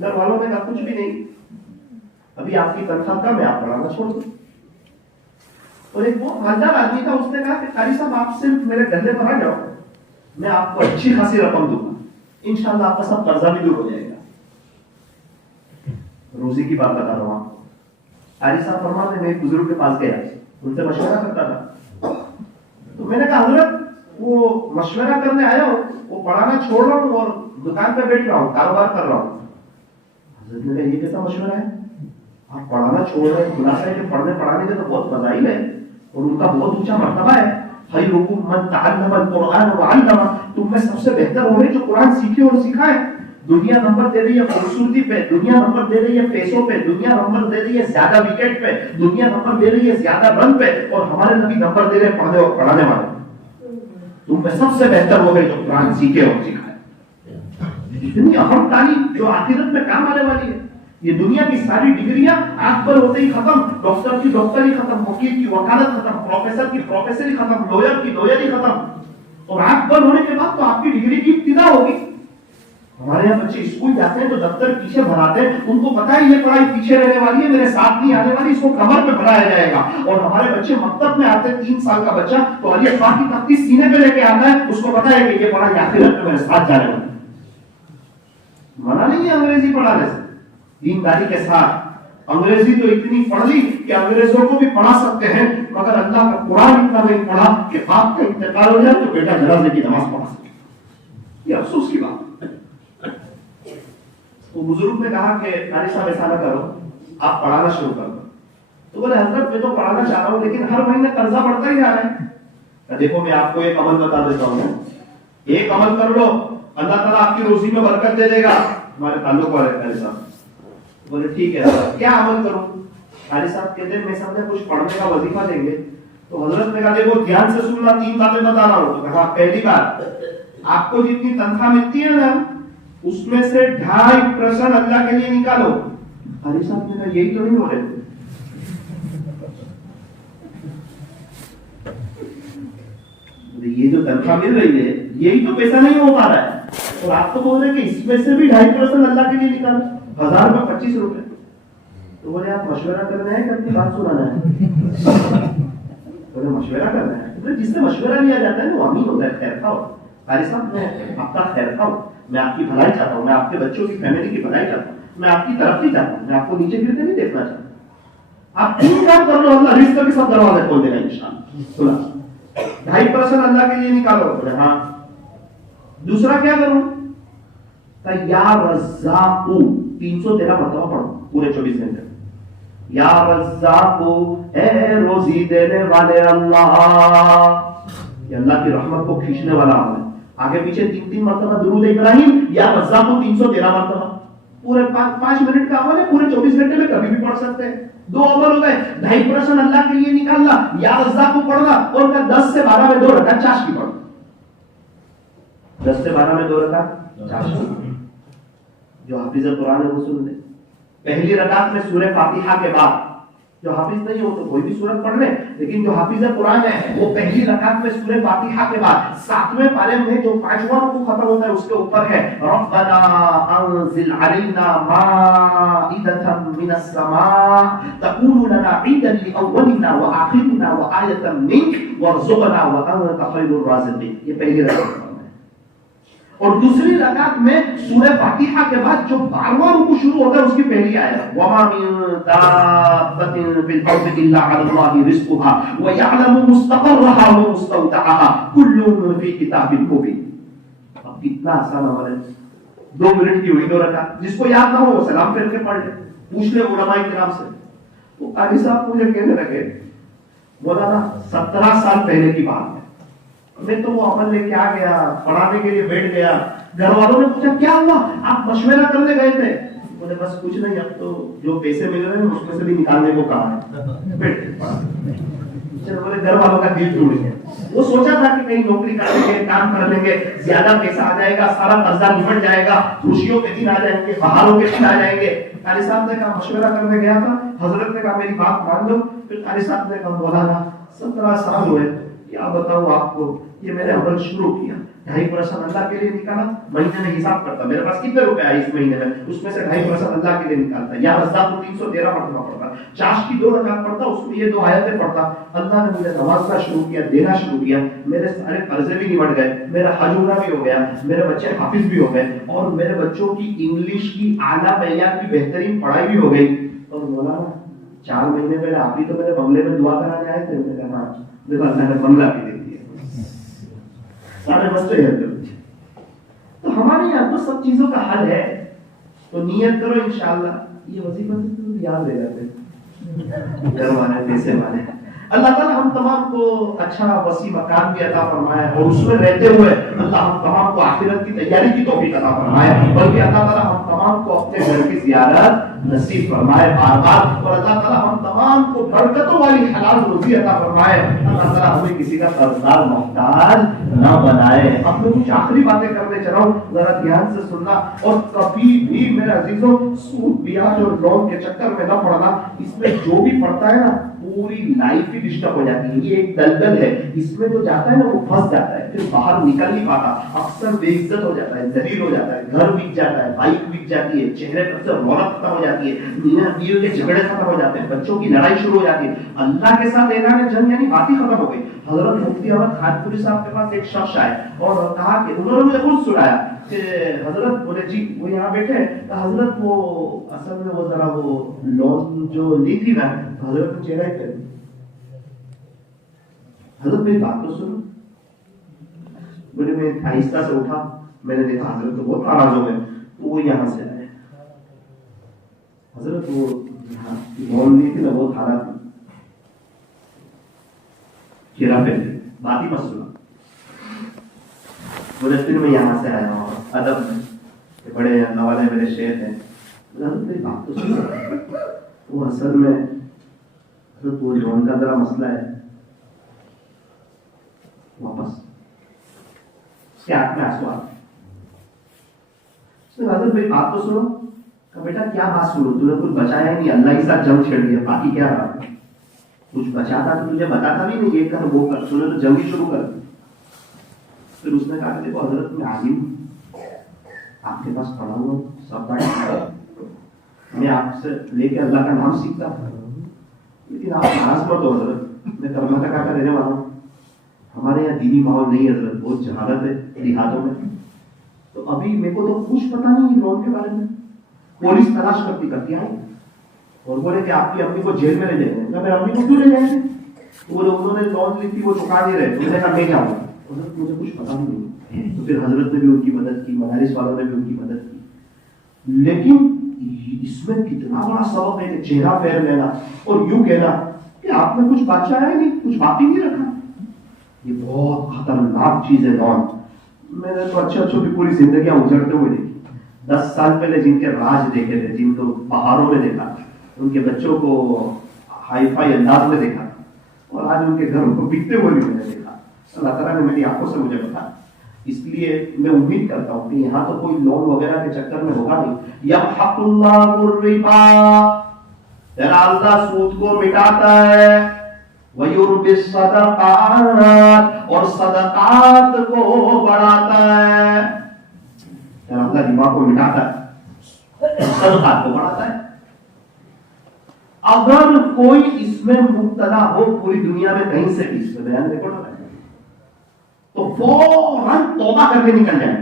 گھر والوں نے کہا کچھ بھی نہیں, ابھی آپ کی تنخواہ کم ہے, آپ پڑھانا چھوڑ دیں. اور ایک بہت مالدار آدمی تھا, اس نے کہا کہ قاری صاحب آپ صرف میرے گھر پر آ جاؤ, میں آپ کو اچھی خاصی رقم دوں گا, انشاءاللہ آپ کا سب قرضہ بھی دور ہو جائے گا. روزی کی بات بتا رہا ہوں آپ کو. قاری صاحب فرماتے میں ایک بزرگ کے پاس گیا, ان سے مشورہ کرتا تھا. تو میں نے کہا حضرت وہ مشورہ کرنے آیا ہوں, وہ پڑھانا چھوڑ رہا ہوں اور دکان پہ بیٹھ رہا ہوں, کاروبار کر رہا ہوں. حضرت نے کہا یہ کیسا مشورہ ہے, آپ پڑھانا چھوڑ رہے ہیں؟ خلاصہ ہے کہ پڑھنے پڑھانے کے تو بہت فضائل ہے اور ان کا بہت اونچا مرتبہ ہے. خیرکم من تعلم القرآن وعلمہ, تم میں سب سے بہتر وہ ہے جو قرآن سیکھے اور سکھائے. دنیا نمبر دے رہی ہے خوبصورتی پہ, دنیا نمبر دے رہی ہے پیسوں پہ, دنیا نمبر دے رہی ہے زیادہ وکٹ پہ, دنیا نمبر دے رہی ہے زیادہ رن پہ, اور ہمارے نبی نمبر دے رہے ہیں پڑھنے اور پڑھانے والے. تم میں سب سے بہتر وہ ہے جو قرآن سیکھے اور سکھائے. اتنی اہم تعلیم جو آخرت میں کام آنے والی ہے. یہ دنیا کی ساری ڈگریاں آنکھ پر ہوتے ہی ختم, ڈاکٹر کی ڈاکٹری ختم, وکیل کی وکالت ختم, پروفیسر کی پروفیسری ختم, لوئر کی لوئری ختم, اور آنکھ پر ہونے کے بعد تو آپ کی ڈگری کی ابتدا ہوگی. ہمارے یہاں بچے اسکول جاتے ہیں تو دفتر پیچھے بھراتے ہیں, ان کو پتا ہے یہ پڑھائی پیچھے رہنے والی ہے, میرے ساتھ نہیں آنے والی, اس کو کمر پہ بھرایا جائے گا. اور ہمارے بچے مکتب میں آتے ہیں, 3 سال کا بچہ تو علی اخبار کی تختی سینے پہ لے کے آتا ہے, اس کو پتا ہے کہ یہ پڑھائی آخرت میں میرے ساتھ جانے والی. منع نہیں ہے انگریزی پڑھانے سے, دینداری کے ساتھ. انگریزی تو اتنی پڑھ لی کہ انگریزوں کو بھی پڑھا سکتے ہیں, مگر اللہ کا قرآن اتنا نہیں پڑھا کہ باپ کا انتقال ہو جائے تو بیٹا جنازے کی نماز پڑھا سکے. یہ افسوس کی بات. تو بزرگ نے کہا کہ قاری صاحب ایسا نہ کرو, آپ پڑھانا شروع کر دو. تو بولے حضرت میں تو پڑھانا چاہ رہا ہوں لیکن ہر مہینے قرضہ بڑھتا ہی جا رہا ہے. دیکھو میں آپ کو ایک عمل بتا دیتا ہوں, ایک عمل کر لو, اللہ تعالیٰ آپ کی روزی میں برکت دے دے گا. ہمارے تعلق والے قاری صاحب بولے ٹھیک ہے کیا عمل کروں. قاری صاحب کہتے ہیں میں سمجھا کچھ پڑھنے کا وظیفہ دیں گے. تو حضرت نے کہا دیکھو دھیان سے سننا, 3 باتیں بتا رہا ہوں. تو کہا پہلی بات, آپ کو جتنی تنخواہ ملتی ہے نا اس میں سے 2.5% اللہ کے لیے نکالو. قاری صاحب نے کہا یہی تو نہیں ہو رہے. یہ جو تنخواہ مل رہی ہے یہی تو پیسہ نہیں ہو پا رہا ہے, اور آپ تو بول رہے کہ اس میں سے بھی 2.5% اللہ کے لیے نکالو, 1000 میں 25 روپے. تو بولے آپ مشورہ کرنا ہے کہ اپنی بات سنانا ہے؟ بولے مشورہ کرنا ہے. جس سے مشورہ لیا جاتا ہے وہ امین ہوتا ہے, خیر خواہ. قاری صاحب میں آپ کا خیر خواہ ہوں, میں آپ کی بھلائی چاہتا ہوں, میں آپ کے بچوں کی فیملی کی بھلائی چاہتا ہوں, میں آپ کی ترقی چاہتا ہوں, میں آپ کو نیچے گرتے نہیں دیکھنا چاہتا. آپ 3 کام کر لو, اللہ رزق کے ساتھ دروازے کھول دے گا انشاءاللہ. سنا 2.5% اللہ کے لیے نکالو. بولے ہاں. دوسرا کیا کروں؟ یا رزاق 313 مرتبہ پڑھو پورے 24 گھنٹے. یا رزاق اے روزی دینے والے اللہ, یہ اللہ کی رحمت کو کھینچنے والا عمل ہے. آگے پیچھے 3 مرتبہ درود ابراہیم, یا رزاق 313 مرتبہ. پورے 5 منٹ کا عمل ہے, پورے 24 گھنٹے میں کبھی بھی پڑھ سکتے ہیں. 2 عمل ہو گئے, 2.5% اللہ کے لیے نکالنا, یا رزاق کو پڑھنا, اور 10 سے 12 میں 2 رکعت چاشت کی پڑھنا. 10 سے 12 میں 2 رکعت چاشت. جو حافظ قرآن ہے وہ سن لے. پہلی رکعت میں سورہ فاتحہ کے بعد, جو حافظ نہیں ہو تو کوئی بھی سورت پڑھ لے, لیکن جو حافظ قرآن ہے وہ پہلی رکعت میں سورہ فاتحہ کے بعد 7ویں پارے میں جو 5واں رکوع ختم ہوتا ہے اس کے اوپر ہے ربنا انزل علینا مائدۃ من السماء تکون لنا عیدا لاولنا وآخرنا وآیۃ منک وارزقنا وانت خیر الرازقین. یہ پہلی رکعت. اور دوسری رکعت میں سورہ فاتحہ کے بعد جو 12واں رکوع شروع ہوتا ہے اس کی پہلی آیت وما من دابۃ فی الارض الا علی اللہ رزقها ویعلم مستقرها ومستودعها کل فی کتاب مبین. اب کتنا آسان عمل ہے, 2 منٹ کی ہوئی 2 رکعت. جس کو یاد نہ ہو وہ سلام پھیر کے پڑھ لے, پوچھ لے علماء کرام سے. تو قاری صاحب مجھے کہنے لگے مولانا 17 سال پہلے کی بات ہے, میں تو وہ عمل لے کے آ گیا, پڑھانے کے لیے بیٹھ گیا. گھر والوں نے پوچھا کیا ہوا, آپ مشورہ کرنے گئے تھے؟ بولے بس کچھ نہیں, اب تو جو پیسے مل رہے ہیں اس میں سے بھی نکالنے کو کہا ہے. بیٹھ بولے گھر والوں کا دل ٹوٹ گیا. وہ سوچا تھا کہ کہیں نوکری کر لیں گے, کام کر لیں گے, زیادہ پیسہ آ جائے گا, سارا قرضہ نمٹ جائے گا, خوشیوں کے دن آ جائیں گے, بہاروں کے دن آ جائیں گے. قاری صاحب نے کہا مشورہ کرنے گیا تھا, حضرت نے کہا میری بات مان لو. پھر قاری صاحب نے کہا مولانا 17 سال ہوئے, کیا بتاؤں آپ کو, یہ میں نے عمل شروع کیا, 2.5% اللہ کے لیے نکالا. مہینے میں حساب کرتا میرے پاس کتنے روپے آئے اس مہینے میں, اس میں سے 2.5% اللہ کے لیے نکالتا. یا رزاق کو 313 مرتبہ پڑھتا, چاش کی 2 رکعت پڑھتا, اس میں یہ 2 آیتیں پڑھتا. اللہ نے مجھے نوازنا شروع کیا, دینا شروع کیا, میرے سارے قرضے بھی نمٹ گئے, میرا حج عمرہ بھی ہو گیا, میرے بچے حافظ بھی ہو گئے, اور میرے بچوں کی انگلش کی اعلیٰ معیار کی بہترین پڑھائی بھی ہو گئی. اور مولانا 4 مہینے پہلے آپ ہی تو میرے بنگلے میں دعا کرانے آئے تھے. میں نے کہا دیکھو اللہ نے بنگلہ بھی دے دیا, سارے مسئلے حل کر دیے. تو ہمارے یہاں تو سب چیزوں کا حل ہے. تو نیت کرو انشاءاللہ. یہ وظیفہ تو یاد رہ جاتے ہیں گھر والے, پیسے والے. اللہ تعالیٰ ہم تمام کو اچھا وسیع مکان بھی عطا فرمائے, اور اس میں رہتے ہوئے اللہ ہم تمام کو آخرت کی تیاری کی توفیق عطا فرمائے, بلکہ اللہ تعالیٰ ہم تمام کو اپنے گھر کی زیارت نصیب فرمائے بار بار, اور اللہ تعالیٰ ہم تمام کو برکتوں والی حلال روزی عطا فرمائے. اللہ تعالیٰ ہمیں کسی کا قرضدار محتاج نہ بنائے. اب میں کچھ آخری باتیں کرنے چلا ہوں, ذرا دھیان سے سننا. اور کبھی بھی میرے عزیزوں سود بیاج اور لون کے چکر میں نہ پڑنا. اس میں جو بھی پڑتا ہے نا پوری لائف ہی ڈسٹرب ہو جاتی ہے. یہ ایک دلدل ہے, اس میں جو جاتا ہے نا وہ پھنس جاتا ہے, پھر باہر نکل نہیں پاتا, اکثر بے عزت ہو جاتا ہے, ذلیل ہو جاتا ہے, گھر بک جاتا ہے, بائک بک جاتی ہے, چہرے پر سے رونق ختم ہو جاتی ہے, میاں بیوی کے جھگڑے ختم ہو جاتے ہیں, بچوں کی لڑائی شروع ہو جاتی ہے. اللہ کے ساتھ اعلان جنگ یعنی بات ہی ختم ہو گئی. حضرت مفتی احمد خان پوری صاحب کے پاس ایک شخص آئے اور کہا کہ انہوں نے مجھے خود سنایا کہ حضرت, بولے جی وہ یہاں بیٹھے, حضرت وہ اصل میں وہ ذرا وہ لون جو لی تھی نا, حضرت نے چہرہ ہی کر دیا. حضرت میری بات تو سنو. بولے میں آہستہ سے اٹھا, میں نے دیکھا حضرت تو بہت ناراض ہو گئے. تو وہ یہاں سے آئے, حضرت وہ لون لی تھی نا وہ کھانا تھی, چہرہ پہ بات ہی مت سنا. بولے پھر میں یہاں سے آیا ہوں ادب میں کہ بڑے اللہ والے میرے شیخ ہیں. حضرت میری بات تو سنا. وہ اصل میں حضرت وہ لون کا ذرا مسئلہ ہے, واپس اس کے ہاتھ میں آنسو آ. حضرت میری بات تو سنو. کہ بیٹا کیا بات سنو, تم نے کچھ بچایا ہی نہیں, اللہ کے ساتھ جنگ چھیڑ دیا, باقی کیا رہا. کچھ بچاتا تو تجھے بتاتا بھی نہیں, یہ کر وہ کر, تم نے تو جنگ ہی شروع کر دی. پھر اس نے کہا کہ دیکھو حضرت میں عالم آپ کے پاس پڑھا ہوں, سب پڑھا, میں آپ سے لے کے اللہ کا نام سیکھتا ہوں, لیکن آپ ناراض مت ہو حضرت, میں کرناٹک کا رہنے والا ہوں, ہمارے یہاں دینی ماحول نہیں ہے حضرت, بہت جہالت ہے دیہاتوں میں. تو ابھی میرے کو تو کچھ پتا نہیں لون کے بارے میں, پولیس تلاش کرتی آئی اور بولے کہ آپ کی امی کو جیل میں لے جائیں گے. میرے امی کو کیوں لے جائیں گے؟ وہ انہوں نے لون لی تھی وہ چکا نہیں رہے. میں نے کہا میں جاؤں گا. حضرت مجھے کچھ پتا نہیں. تو پھر حضرت نے بھی ان کی مدد کی, مدارس والوں نے بھی ان کی مدد کی. لیکن اس میں کتنا بڑا سبب ہے کہ چہرہ پھیر لینا اور یوں کہنا کہ آپ نے کچھ بچایا ہی نہیں, کچھ باقی نہیں رکھا. یہ بہت خطرناک چیز ہے لون. میں نے تو اچھے کی پوری زندگیاں اجڑتے ہوئے دیکھی. 10 سال پہلے جن کے راج دیکھے تھے, جن کو پہاڑوں میں دیکھا, ان کے بچوں کو ہائی فائی انداز میں دیکھا, اور آج ان کے گھروں کو بکتے ہوئے بھی میں نے دیکھا. اللہ تعالیٰ نے میری آنکھوں سے مجھے بتایا. اس لیے میں امید کرتا ہوں کہ یہاں تو کوئی لون وغیرہ کے چکر میں ہوگا نہیں. یمحق اللہ الربا, تیرا اللہ سود کو مٹاتا ہے, وَيُرْبِي الصَّدَقَاتِ, اور صدقات کو بڑھاتا ہے. تیرا اللہ ربا کو مٹاتا ہے, صدقات کو بڑھاتا ہے. اگر کوئی اس میں مبتلا ہو پوری دنیا میں کہیں سے بھی, اس میں بیان ریکارڈ ہو رہا ہے, تو فوراً توبہ کر کے نکل جائے.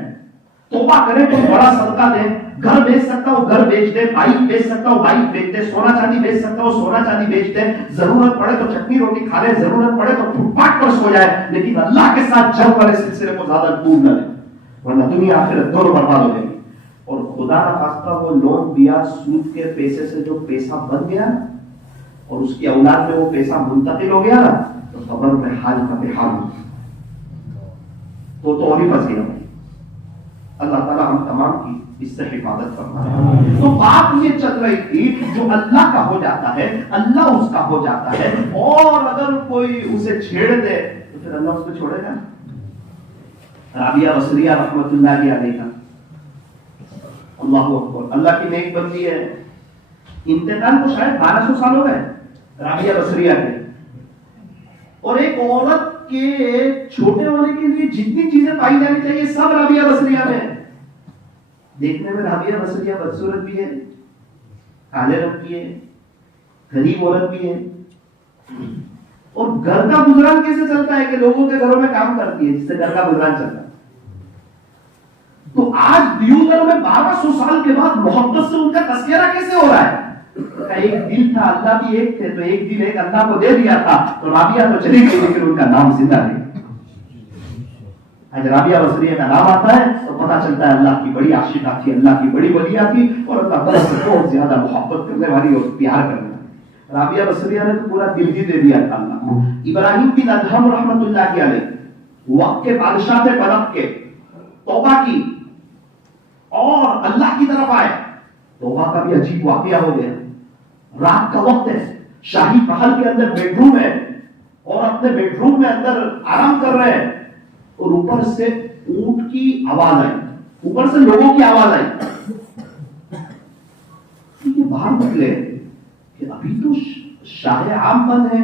توبہ کرے تو بڑا صدقہ دے. گھر بیچ سکتا ہو گھر بیچ دے, بائک بیچ سکتا ہو بائک بیچ دے, سونا چاندی بیچ سکتا ہو سونا چاندی بیچ دے. ضرورت پڑے تو چٹنی روٹی کھا لے, ضرورت پڑے تو فٹ پاتھ پر سو جائے, لیکن اللہ کے ساتھ جنگ والے سلسلے کو زیادہ ڈوب نہ لے, ورنہ دنیا آخرت دونوں برباد ہو جائے گی. اور خدا نہ خواستہ وہ لون دیا سود کے پیسے سے جو پیسہ بن گیا اور اس کی اولاد میں وہ پیسہ منتقل ہو گیا نا, تو قبر میں حال کا بے حال ہو. تو اور ہی پھنس گیا. اللہ تعالیٰ ہم تمام کی اس سے حفاظت فرمائے. تو بات یہ چل رہی تھی جو اللہ کا ہو جاتا ہے اللہ اس کا ہو جاتا ہے, اور اگر کوئی اسے چھیڑ دے تو پھر اللہ اس کو چھوڑے گا. رابعہ بصریہ رحمۃ اللہ علیہ, اللہ اکبر, اللہ کی نیک بندی ہے, انتقال کو شاید 1200 سال ہو گئے رابعہ بصریہ کے, اور ایک عورت کے چھوٹے ہونے کے لیے جتنی چیزیں پائی جانی چاہیے سب رابعہ بصریہ میں. دیکھنے میں رابعہ بصریہ بدصورت بھی ہے, کالے رنگ کی ہے, غریب عورت بھی ہے, اور گھر کا گزران کیسے چلتا ہے کہ لوگوں کے گھروں میں کام کرتی ہے جس سے گھر کا گزران چلتا ہے. تو آج دیوگر میں 1200 سال کے بعد محبت سے ان کا تذکرہ کیسے ہو رہا ہے؟ ایک دل تھا, اللہ بھی ایک تھے, تو ایک دل ایک اللہ کو دے دیا تھا, تو رابعہ تو چلی گئی لیکن ان کا نام زندہ نہیں. آج رابعہ بصریہ کا نام آتا ہے تو پتہ چلتا ہے اللہ کی بڑی عاشقہ تھی, اللہ کی بڑی ولیہ تھی, اور اللہ تعالیٰ سے بہت زیادہ محبت کرنے والی اور پیار کرنے والی. رابعہ بصریہ نے تو پورا دل ہی دے دیا تھا اللہ کو. ابراہیم بن ادہم رحمۃ اللہ علیہ وقت کے بادشاہ تھے بلخ کے, توبہ کی اور اللہ کی طرف آئے. توبہ کا بھی عجیب واقعہ ہو گیا. رات کا وقت ہے, شاہی محل کے اندر بیڈ روم ہے, اور اپنے بیڈ روم میں اندر آرام کر رہے ہیں, اور اوپر سے اونٹ کی آواز آئی, اوپر سے لوگوں کی آواز آئی. یہ باہر نکلے کہ ابھی تو شاہ عام بند ہے,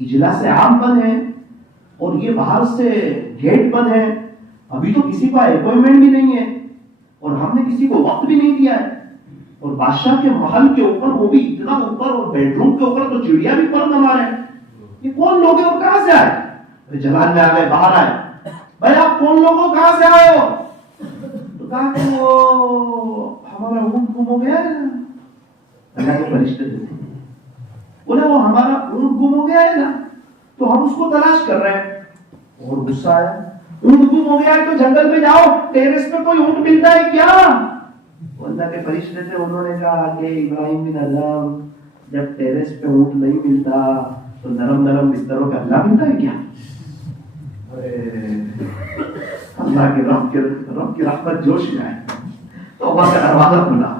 اجلاس عام بند ہے, اور یہ باہر سے گیٹ بند ہے, ابھی تو کسی کا اپوائنٹمنٹ بھی نہیں ہے, اور ہم نے کسی کو وقت بھی نہیں دیا ہے. اور بادشاہ کے محل کے اوپر, وہ بھی اتنا اوپر, اور بیڈ روم کے اوپر تو چڑیا بھی پر نہ مارے. یہ کون لوگ ہیں اور کہاں سے آئے؟ جلال میں آ گئے, باہر آئے, بھائی آپ کون لوگوں کہاں سے آئے ہو؟ تو کہا کہ وہ ہمارا اونٹ گم ہو گیا ہے. اللہ کے فرشتے تھے, بولے وہ ہمارا اونٹ گم ہو گیا ہے نا, تو ہم اس کو تلاش کر رہے ہیں. اور غصہ آیا, اونٹ گم ہو گیا ہے تو جنگل میں جاؤ, ٹیرس پہ کوئی اونٹ ملتا ہے کیا؟ اللہ کے فرشتے تھے, انہوں نے کہا کہ ابراہیم بن ادہم, جب ٹیرس پہ اونٹ نہیں ملتا تو نرم نرم بستروں کا اللہ ملتا ہے کیا؟ اللہ کے رب کی رحمت جوش میں آئی, توبہ کا دروازہ کھلا,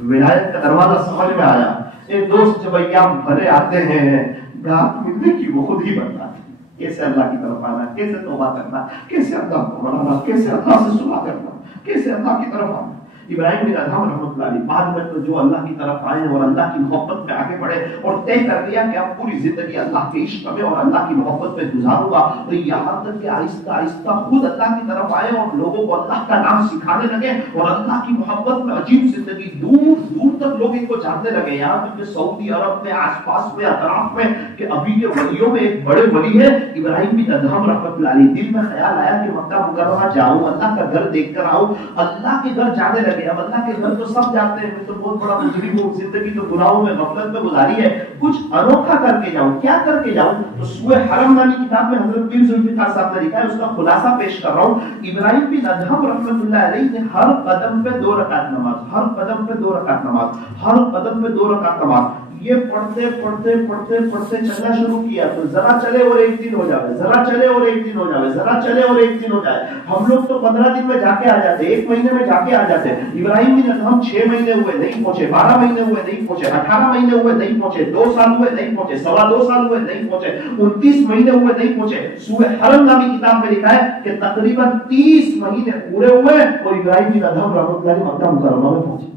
ولایت کا دروازہ سمجھ میں آیا. ایک دوست جب ایام بھرے آتے ہیں, گاہک ملنے کی وہ خود ہی بنتا ہے. کیسے اللہ کی طرف آنا, کیسے توبہ کرنا, کیسے اللہ کو منانا, کیسے اللہ سے صلح کرنا, کیسے اللہ کی طرف آنا. ابراہیم بن ادہم رحمۃ اللہ علیہ بعد میں تو جو اللہ کی طرف آئے اور اللہ کی محبت میں آگے بڑھے, اور طے کر لیا کہ اب پوری زندگی اللہ کے عشق میں اور اللہ کی محبت میں گزاروں گا. تو یہاں تک کہ آہستہ آہستہ خود اللہ کی طرف آئے اور لوگوں کو اللہ کا نام سکھانے لگے, اور اللہ کی محبت میں عجیب زندگی, دور دور تک لوگ ان کو جاننے لگے. یہاں تک کہ سعودی عرب میں, آس پاس میں, اطراف میں, کہ ابھی کے ولیوں میں ایک بڑے ولی ہے ابراہیم بن ادہم رحمۃ اللہ علیہ. دل میں خیال آیا کہ مکہ مکرمہ جاؤں, اللہ کا گھر دیکھ کر آؤں. اللہ کے گھر جانے لگے. اب اللہ کے گھر تو سب جاتے ہیں, میں تو بہت بڑا مجرم ہوں, زندگی تو گناہوں میں غفلت میں گزاری ہے, کچھ انوکھا کر کے جاؤں. کیا کر کے جاؤں؟ تو سورہ حرم نامی کتاب میں حضرت پیر ذوالفقار صاحب نے لکھا ہے, اس کا خلاصہ پیش کر رہا ہوں. ابراہیم بن ادہم رحمۃ اللہ علیہ نے ہر قدم پہ 2 رکعت نماز, ہر قدم پہ 2 رکعت نماز, ہر قدم پہ 2 رکعت نماز, یہ پڑھتے پڑھتے پڑھتے پڑھتے چلنا شروع کیا. تو ذرا چلے اور ایک دن ہو جائے, ذرا چلے اور ایک دن ہو جائے, ذرا چلے اور ایک دن ہو جائے. ہم لوگ تو 15 دن میں جا کے آ جاتے, 1 مہینے میں جا کے آ جاتے. ابراہیم بن ادہم 6 مہینے ہوئے نہیں پہنچے, 12 مہینے ہوئے نہیں پہنچے, 18 مہینے ہوئے نہیں پہنچے, 2 سال ہوئے نہیں پہنچے, 2.25 سال ہوئے نہیں پہنچے, 29 مہینے ہوئے نہیں پہنچے. سورہ حرم نامی کتاب میں لکھا ہے کہ تقریباً 30 مہینے پورے ہوئے اور ابراہیم بن ادہم رحمۃ اللہ علیہ مکہ مکرمہ میں پہنچے.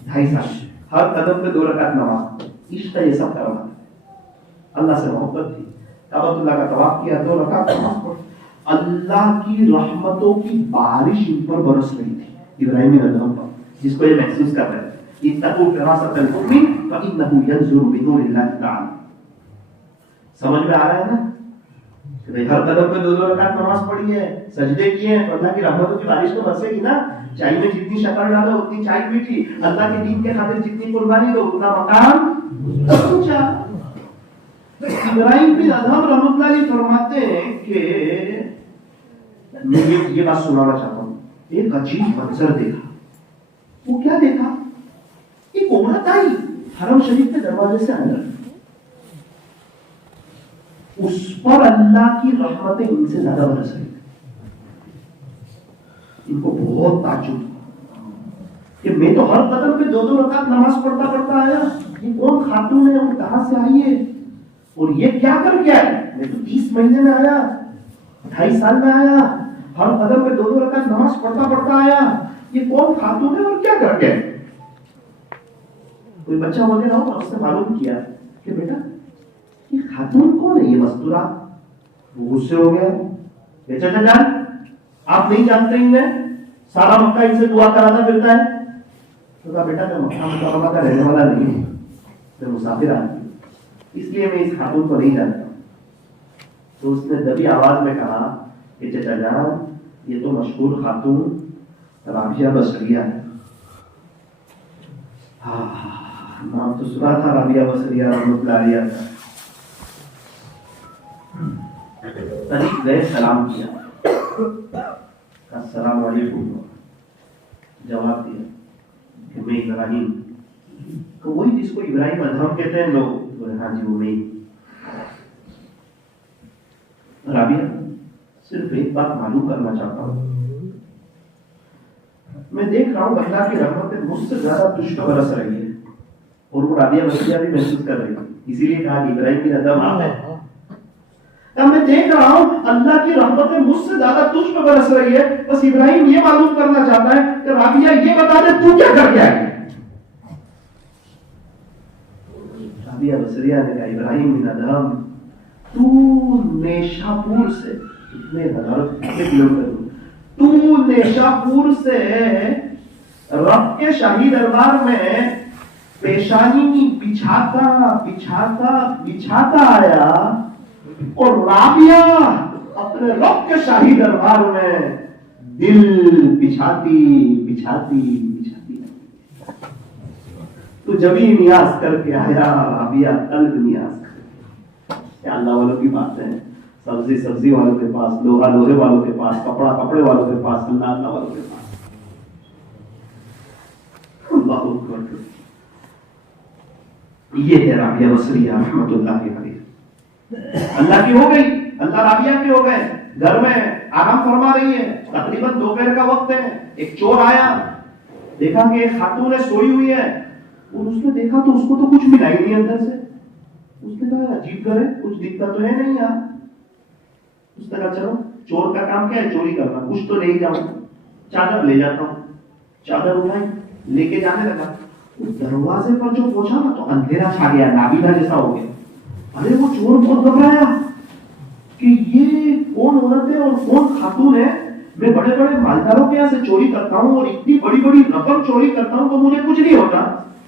2.5 سال, ہر قدم پہ 2 رکعت نماز. عشق یہ سب کرنا, اللہ سے محبت تھی. کعبۃ اللہ کا طواف کیا, 2 رکعت نماز پڑھی. اللہ کی رحمتوں کی بارش ان پر برس رہی تھی, ابراہیم بن ادہم پر, جس کو یہ محسوس کر رہے تھے. اتقوا فراست المؤمن فانه ينظر بنور اللہ تعالی. سمجھ میں آ رہا ہے نا کہ ہر قدم پہ 2 رکعت نماز پڑھی ہے, سجدے کیے ہیں, تو اللہ کی رحمتوں کی بارش تو برسے گی نا. چائے میں جتنی شکر ڈالو اتنی چائے میٹھی, اللہ کے دین کے خاطر جتنی قربانی دو اتنا مقام اونچا. ابراہیم بن ادہم رحمۃ اللہ علیہ فرماتے ہیں کہ میں یہ بات سنانا چاہتا ہوں. ایک عجیب منظر دیکھا. وہ کیا دیکھا؟ ایک عورت آئی حرم شریف کے دروازے سے اندر, اس پر اللہ کی رحمتیں ان سے زیادہ برس رہی. ان کو بہت تعجب کہ میں تو ہر قدم پہ 2 رکعت نماز پڑھتا آیا، یہ کون خاتون ہے اور کہاں سے آئی ہے اور یہ کیا کر کے آئی؟ میں تو 30 مہینے میں آیا، 2.5 سال میں آیا، ہر قدم پہ 2 رکعت نماز پڑھتا آیا، یہ کون خاتون ہے اور کیا کر کے آئی؟ کوئی بچہ وغیرہ ہو اور اس نے معلوم کیا کہ بیٹا یہ خاتون کون ہے، یہ مستورہ؟ وہ غصے ہو گیا کہ چچا جان آپ نہیں جانتے انہیں، سارا مکہ ان سے دعا کراتا پھرتا ہے۔ تو کہا بیٹا میں مکہ مکرمہ کا رہنے والا نہیں ہوں، میں مسافر آدمی، اس لیے میں اس خاتون کو نہیں جانتا۔ تو اس نے دبی آواز میں کہا کہ چچا جان یہ تو مشہور خاتون رابعہ بصریہ ہے۔ نام تو سنا تھا رابعہ بصریہ رحمۃ اللہ علیہ کا۔ قریب گئے، سلام کیا، السلام علیکم، جواب دیا کہ میں ابراہیم، تو وہی جس کو ابراہیم ادھم کہتے ہیں لوگ، ہاں جی وہ میں۔ رابعہ صرف ایک بات معلوم کرنا چاہتا ہوں، میں دیکھ رہا ہوں اللہ کی رحمت مجھ سے زیادہ تجھ پر برس رہی ہے، اور وہ رابعہ بصریہ بھی محسوس کر رہی ہے، اسی لیے کہا کہ ابراہیم بن ادھم آپ ہے۔ میں دیکھ رہا ہوں اللہ کی رحمت مجھ سے زیادہ تجھ پہ برس رہی ہے، بس ابراہیم یہ معلوم کرنا چاہتا ہے کہ رابعہ یہ بتا دے تو کیا کر کے آئی؟ رابعہ بصریہ نے کہا ابراہیم بن ادھم تو نیشاپور سے، کتنے کلومیٹر، تو نیشاپور سے رب کے شاہی دربار میں پیشانی بچھاتا آیا، اور رابعہ اپنے رب کے شاہی دربار میں دل بچھاتی تو جبھی نیاز کر کے آیا رابعہ قلب نیاز کر کے۔ اللہ والوں کی بات ہے، سبزی والوں کے پاس، لوہے والوں کے پاس، کپڑے والوں کے پاس، اللہ والوں کے پاس۔ اللہ اکبر، یہ ہے رابعہ بصریہ رحمۃ اللہ علیہ۔ اللہ کی ہو گئی، اللہ رابعہ کے ہو گئے، گھر میں آرام فرما رہی ہے، تقریباً دوپہر کا وقت ہے، ایک چور آیا، دیکھا کہ ایک خاتون سوئی ہوئی ہے، اور اس نے دیکھا تو اس کو تو کچھ ملا ہی نہیں اندر سے۔ اس نے کہا عجیب گھر ہے، کچھ دکھتا تو ہے نہیں یار۔ اس نے کہا چلو چور کا کام کیا ہے، چوری کرنا، کچھ تو لے ہی جاؤں، چادر لے جاتا ہوں۔ چادر اٹھائی، لے کے جانے لگا، دروازے پر جو پہنچا نا تو اندھیرا چھا گیا، نابینا جیسا ہو گیا۔ ارے وہ چور بہت گھبرایا کہ یہ کون عورت ہے اور کون خاتون ہے، میں بڑے بڑے مالداروں کے یہاں سے چوری کرتا ہوں اور اتنی بڑی بڑی رقم چوری کرتا ہوں تو مجھے کچھ نہیں ہوتا،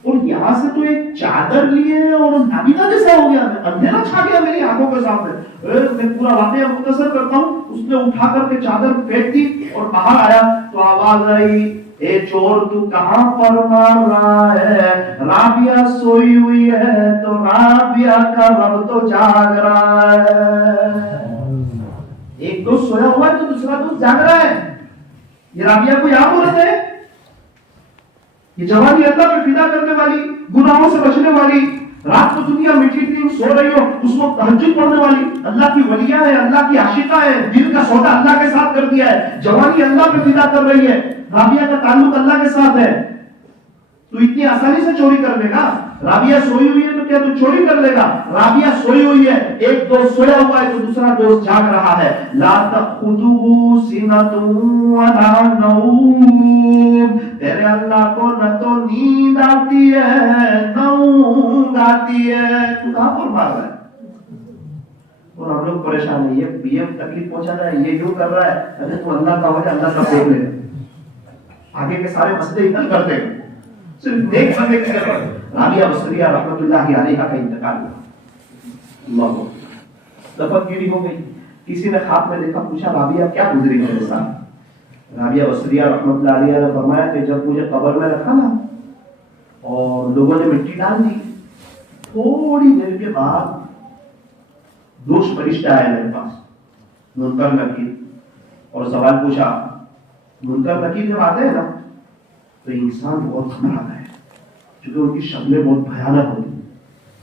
اور یہاں سے تو ایک چادر لیے اور نابینا جیسا ہو گیا، اندھیرا چھا گیا میری آنکھوں کے سامنے۔ میں پورا واقعہ مختصر کرتا ہوں، اس نے اٹھا کر کے چادر پھینک دی اور باہر آیا تو آواز آئی، اے چور تو کہاں پر مار رہا ہے؟ رابعہ سوئی ہوئی ہے تو رابعہ کا رب تو جاگ رہا ہے۔ ایک دوست سویا ہوا ہے تو دوسرا دوست جاگ رہا ہے۔ یہ رابعہ کوئی عام عورت ہے؟ یہ جوانی اللہ پہ فدا کرنے والی، گناہوں سے بچنے والی، رات کو دنیا میٹھی تھی سو رہی ہو اس وقت تہجد پڑھنے والی، اللہ کی ولیہ ہے، اللہ کی عاشقہ ہے، دل کا سودا اللہ کے ساتھ کر دیا ہے، جوانی اللہ پہ فدا کر رہی ہے، رابعہ کا تعلق اللہ کے ساتھ ہے، تو اتنی آسانی سے چوری کر لے گا؟ رابعہ سوئی ہوئی ہے تو کیا تو چوری کر لے گا؟ رابعہ سوئی ہوئی ہے، ایک دوست سویا ہوا ہے تو دوسرا دوست جاگ رہا ہے۔ لا تأخذه سنة ولا نوم، تیرے اللہ کو نہ تو نیند آتی ہے نہ اونگ آتی ہے، تو کہاں پر مار رہا ہے؟ اور ہم لوگ پریشان ہیں، یہ تکلیف پہنچا رہا ہے، یہ کیوں کر رہا ہے؟ ارے تو اللہ کا وجہ، اللہ کا دیکھ لے، آگے کے سارے مسئلے حل کر دے، صرف نیک بندے کی طرف۔ رابعہ بصریہ رحمۃ اللہ علیہ کا انتقال ہوا، اللہ دفن گیری ہو گئی۔ کسی نے خواب میں دیکھا، پوچھا رابعہ کیا گزری میرے ساتھ؟ رابعہ بصریہ رحمۃ اللہ علیہ نے فرمایا کہ جب مجھے قبر میں رکھا نا اور لوگوں نے مٹی ڈال دی، تھوڑی دیر کے بعد دوش فرشتہ آیا میرے پاس، منکر نکیر، اور سوال پوچھا۔ منکر نکیر جب آتے ہیں نا تو انسان بہت گھبراتا ہے، کیونکہ ان کی شکلیں بہت بھیانک ہوتی ہیں،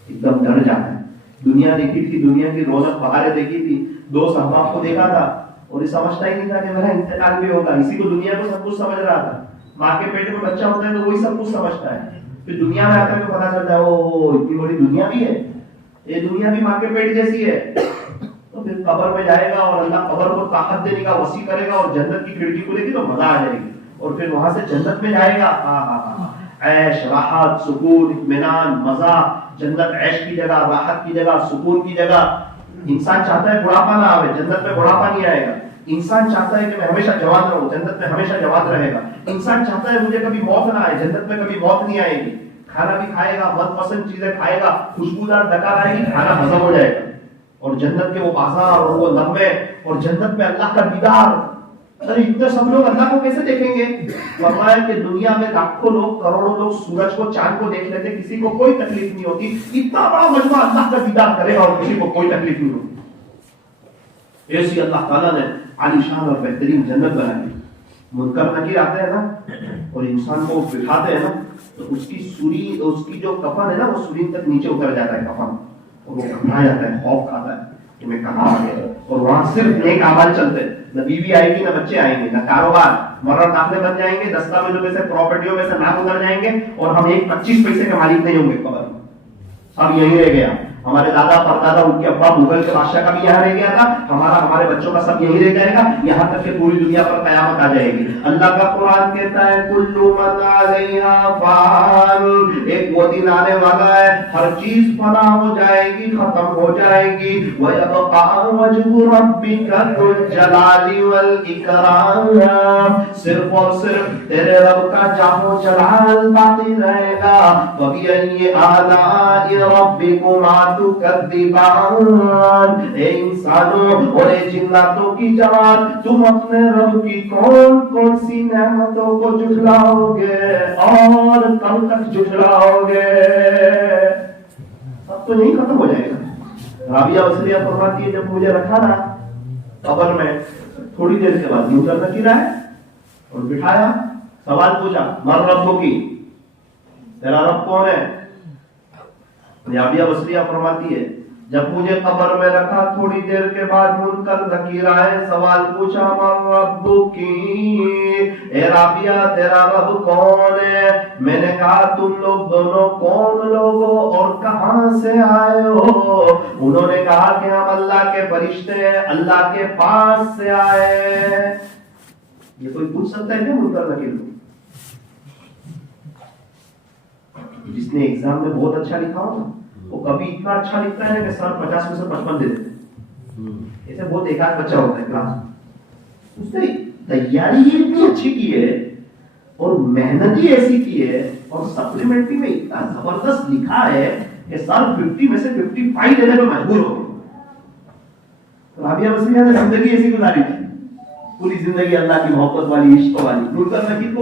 ایک دم ڈر جاتا ہے۔ دنیا دیکھی تھی، دنیا کی رونق بہاریں دیکھی تھی، دوست احباب کو دیکھا تھا، اور یہ سمجھتا ہی نہیں تھا کہ میرا انتقال بھی ہوگا. اسی کو دنیا کو سب کچھ سمجھ رہا تھا. ماں کے پیٹ میں بچہ ہوتا ہے تو وہی سب کچھ سمجھتا ہے. پھر دنیا میں آتا ہے تو پتا چلتا ہے او اتنی بڑی دنیا بھی ہے, یہ دنیا بھی ماں کے پیٹ جیسی ہے. تو پھر قبر میں جائے گا اور اللہ قبر کو طاقت دینے کا وسیع کرے گا اور جنت کی کھڑکی کھلے گی تو مزہ آ جائے گی. اور پھر وہاں سے جنت میں جائے گا, عیش راحت سکون اطمینان مزہ. جنت عیش کی جگہ, راحت کی جگہ, سکون کی جگہ. انسان چاہتا ہے بڑھاپا نہ آئے, جنت میں بڑھاپا نہیں آئے گا. انسان چاہتا ہے کہ میں ہمیشہ جوان رہوں, جنت میں ہمیشہ جوان رہے گا. انسان چاہتا ہے مجھے کبھی موت نہ آئے, جنت میں کبھی موت نہیں آئے گی. کھانا بھی کھائے گا, من پسند چیزیں کھائے گا, خوشبودار ڈکار آئے گی, کھانا ہضم ہو جائے گا. اور جنت کے وہ بازار اور وہ لمحے اور جنت میں اللہ کا دیدار. ارے اتنے سب لوگ اللہ کو کیسے دیکھیں گے؟ فرمایا کہ دنیا میں لاکھوں لوگ کروڑوں لوگ سورج کو چاند کو دیکھ لیتے, کسی کو کوئی تکلیف نہیں ہوتی. اتنا بڑا مجمع اللہ کا دیدار کرے گا اور کسی کو کوئی تکلیف نہیں ہوتی. ایسی اللہ تعالیٰ نے عالی شان اور بہترین جنت بنائی. منکر نکیر آتے ہیں نا اور انسان کو بٹھاتے ہیں نا تو اس کی سوری, اس کی جو کفن ہے نا وہ سوری تک نیچے اتر جاتا ہے کفن, اور وہ گھبرا جاتا ہے, خوف کھاتا ہے کہ میں کہاں آ گیا. اور وہاں صرف نیک اعمال چلتے ہیں, نہ بیوی آئے گی, نہ بچے آئیں گے, نہ کاروبار. مرد داخلے بن جائیں گے, دستاویزوں میں سے پراپرٹیوں میں سے نام اتر جائیں گے اور ہم 25 پیسے کے مالک نہیں ہوں گے. قبر میں سب یہی رہ گیا. ہمارے دادا پردادا ان کے ابا مغل کے بادشاہ کا بھی یہاں رہ گیا تھا, ہمارے بچوں کا سب یہی رہ جائے گا, یہاں تک کہ پوری دنیا پر قیامت آ جائے گی. اللہ کا قرآن کہتا ہے کل من علیہا فان, ایک وہ دن آنے والا ہے ہر چیز فنا ہو جائے گی, ختم ہو جائے گی. وَيَبْقَى وَجْهُ رَبِّكَ ذُو الجَّلَالِ وَالْإِكْرَامِ, صرف اور صرف تیرے رب کا جاہ و جلال باقی رہے گا. وَبِأَيِّ آلَاءِ رَبِّكُمَا تُكَذِّبَانِ, اے انسانوں اور اے جناتوں کی جماعت, تم اپنے رب کی کون کون سی نعمتوں کو جھٹلاؤ گے اور کب تک جھٹلاؤ گے؟ سب تو نہیں ختم ہو جائے گا. رابعہ وسلیہ فرماتی ہے جب مجھے رکھا نا قبر میں, تھوڑی دیر کے بعد یوں کر رکھی رہا ہے اور بٹھایا, سوال پوچھا من رب کی, تیرا رب کون ہے؟ رابعہ وسلیہ فرماتی ہے جب مجھے قبر میں رکھا تھوڑی دیر کے بعد منکر نکیر آئے, سوال پوچھا من رب کی, اے رابعہ تیرا رب کون ہے؟ میں نے کہا تم لوگ دونوں کون لوگ ہو اور کہاں سے آئے ہو؟ انہوں نے کہا کہ ہم اللہ کے فرشتے ہیں, اللہ کے پاس سے آئے. یہ کوئی پوچھ سکتا ہے کیا منکر نکیر کو؟ جس نے ایگزام میں بہت اچھا لکھا ہو وہ کبھی اتنا اچھا لکھتا ہے کہ سر 50 میں سے 55 دے دیتے. ایسے بہت ایک آدھ بچہ ہوتا ہے کلاس میں, اس نے تیاری اتنی اچھی کی ہے اور محنت ہی ایسی کی ہے اور سپلیمنٹری میں اتنا زبردست لکھا ہے کہ سر 50 میں سے 55 دینے پہ مجبور ہو گئے. رابعہ وسلیہ نے زندگی ایسی گزاری تھی, پوری زندگی اللہ کی محبت والی, عشق والی. منکر نکیر کو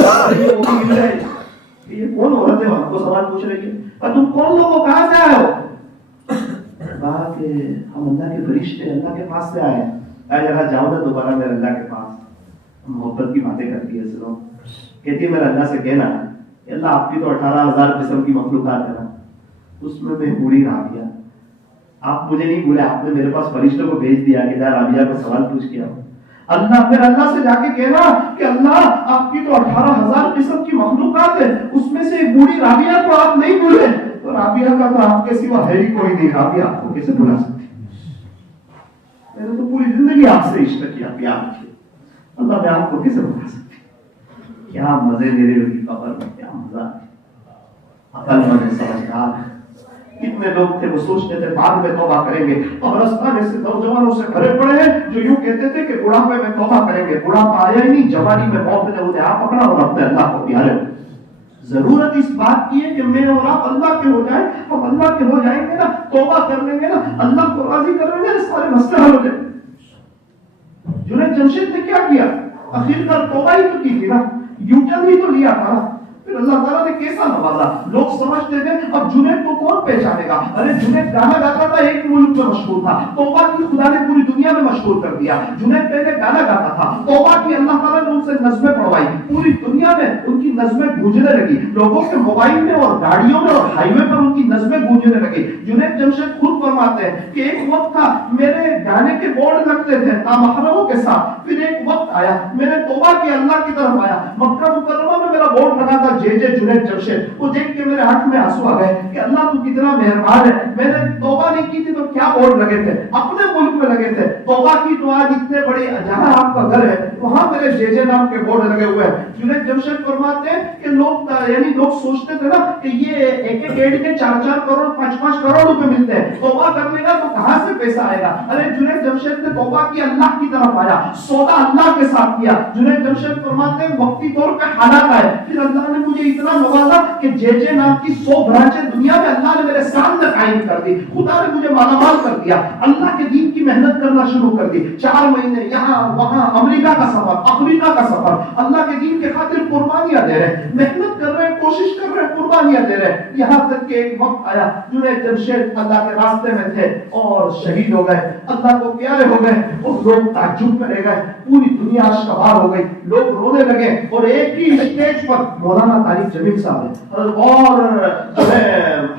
وہ مل رہے یہ کون عورت ہے, ہم کو سوال پوچھ رہی ہے, تم کون لوگ ہو, کہاں سے آئے ہو؟ کہا کہ ہم اللہ کے فرشتے اللہ کے پاس سے آئے ہیں. ذرا جاؤ نا دوبارہ میرے اللہ کے پاس. محبت کی باتیں کرتی ہے, سنو. کہتی ہے میرے اللہ سے کہنا کہ اللہ آپ کی تو 18,000 قسم کی مخلوقات ہے نا, اس میں بوڑھی رابعہ, آپ مجھے نہیں بولے, آپ نے میرے پاس فرشتوں کو بھیج دیا کہ رابعہ کو سوال پوچھ کے آؤ. اللہ پھر اللہ سے جا کے کہنا کہ اللہ آپ کی تو 18,000 قسم کی مخلوقات ہے, اس میں سے ایک بوڑھی رابعہ کو آپ نہیں بھولے, تو رابعہ کا تو آپ کے سوا ہے ہی کوئی نہیں, رابعہ آپ کو کیسے بھلا سکتی؟ میں نے تو پوری زندگی آپ سے عشق کیا, پیار کیا, اللہ میں آپ کو کیسے بھلا سکتی؟ کیا مزے میرے ہوگی قبر میں, کیا مزہ. عقل مند سمجھدار کتنے لوگ تھے وہ سوچتے تھے بعد میں توبہ کریں گے, اور رستان ایسے نوجوانوں سے بھرے پڑے ہیں جو یوں کہتے تھے کہ بڑھاپے میں توبہ کریں گے. بڑھاپا آیا ہی نہیں, جوانی میں موت نے انہیں آپ پکڑا اور اپنے اللہ کو پیارے. ضرورت اس بات کی ہے کہ میں اور آپ اللہ کے ہو جائیں. ہم اللہ کے ہو جائیں گے نا, توبہ کر لیں گے نا, اللہ کو راضی کر لیں گے, سارے مسئلے حل ہو جائیں. جنید جمشید نے کیا کیا؟ آخر کار توبہ ہی تو کی تھی نا, یوں ٹرن ہی تو لیا تھا. پھر اللہ تعالیٰ نے کیسا نوازا. لوگ سمجھتے تھے اب جنید کو کون پہچانے گا. ارے جنید گانا گاتا تھا, ایک ملک میں مشہور تھا, توبہ کی خدا نے پوری دنیا میں مشہور کر دیا. جنید پہلے گانا گاتا تھا, توبہ کی اللہ تعالیٰ نے ان سے نظمیں پڑھوائی, پوری دنیا میں ان کی نظمیں گونجنے لگی. لوگوں کے موبائل میں اور گاڑیوں میں اور ہائی وے پر ان کی نظمیں گونجنے لگی. جنید جمشید خود فرماتے ہیں کہ ایک وقت تھا میرے گانے کے بورڈ لگتے تھے نامحرموں کے ساتھ, پھر ایک وقت آیا میں نے توبہ کی اللہ کی طرف آیا, مکہ مکرمہ میں میرا بورڈ لگا تھا جے جے جنید جمشید, وہ دیکھ کے میرے آنکھ میں آنسو آ گئے کہ اللہ تو کتنا مہربان ہے. میں نے توبہ نہیں کی تھی تو کیا بورڈ لگے تھے, اپنے ملک میں لگے تھے. توبہ کی تو آج اتنے بڑے جہاں آپ کا گھر ہے وہاں میرے جے جے نام کے بورڈ لگے ہوئے ہیں. جنید جمشید فرماتے ہیں کہ لوگ یعنی لوگ سوچتے تھے نا کہ یہ ایک ایک ایڈ کے 4-4 کروڑ 5-5 کروڑ روپے ملتے ہیں, توبہ کرنے کا تو کہاں سے پیسہ آئے گا. ارے جنید جمشید نے توبہ کی اللہ کی طرف آیا, سودا اللہ کے ساتھ کیا. جنید جمشید فرماتے ہیں وقتی طور پہ حالات آئے, پھر اللہ نے مجھے اتنا نوازا کہ جے جے نام کی 100 برانچیں دنیا میں اللہ نے میرے سامنے قائم کر دی. خدا نے مجھے مالا مال کر دیا, اللہ کے دین کی محنت کرنا شروع کر دی. 4 مہینے یہاں وہاں, امریکہ کا سفر, افریقہ کا سفر, اللہ کے دین کے خاطر قربانیاں دے رہے, محنت کر رہے, کوشش کر رہے, قربانیاں دے رہے. یہاں تک کہ ایک وقت آیا جنید جمشید اللہ کے راستے میں تھے اور شہید ہو گئے, اللہ کو پیارے ہو گئے, اور لوگ تعجب میں رہ گئے, پوری دنیا اشکبار ہو گئی, لوگ رونے لگے. اور ایک ہی اسٹیج پر مولانا طارق جمیل صاحب ہے اور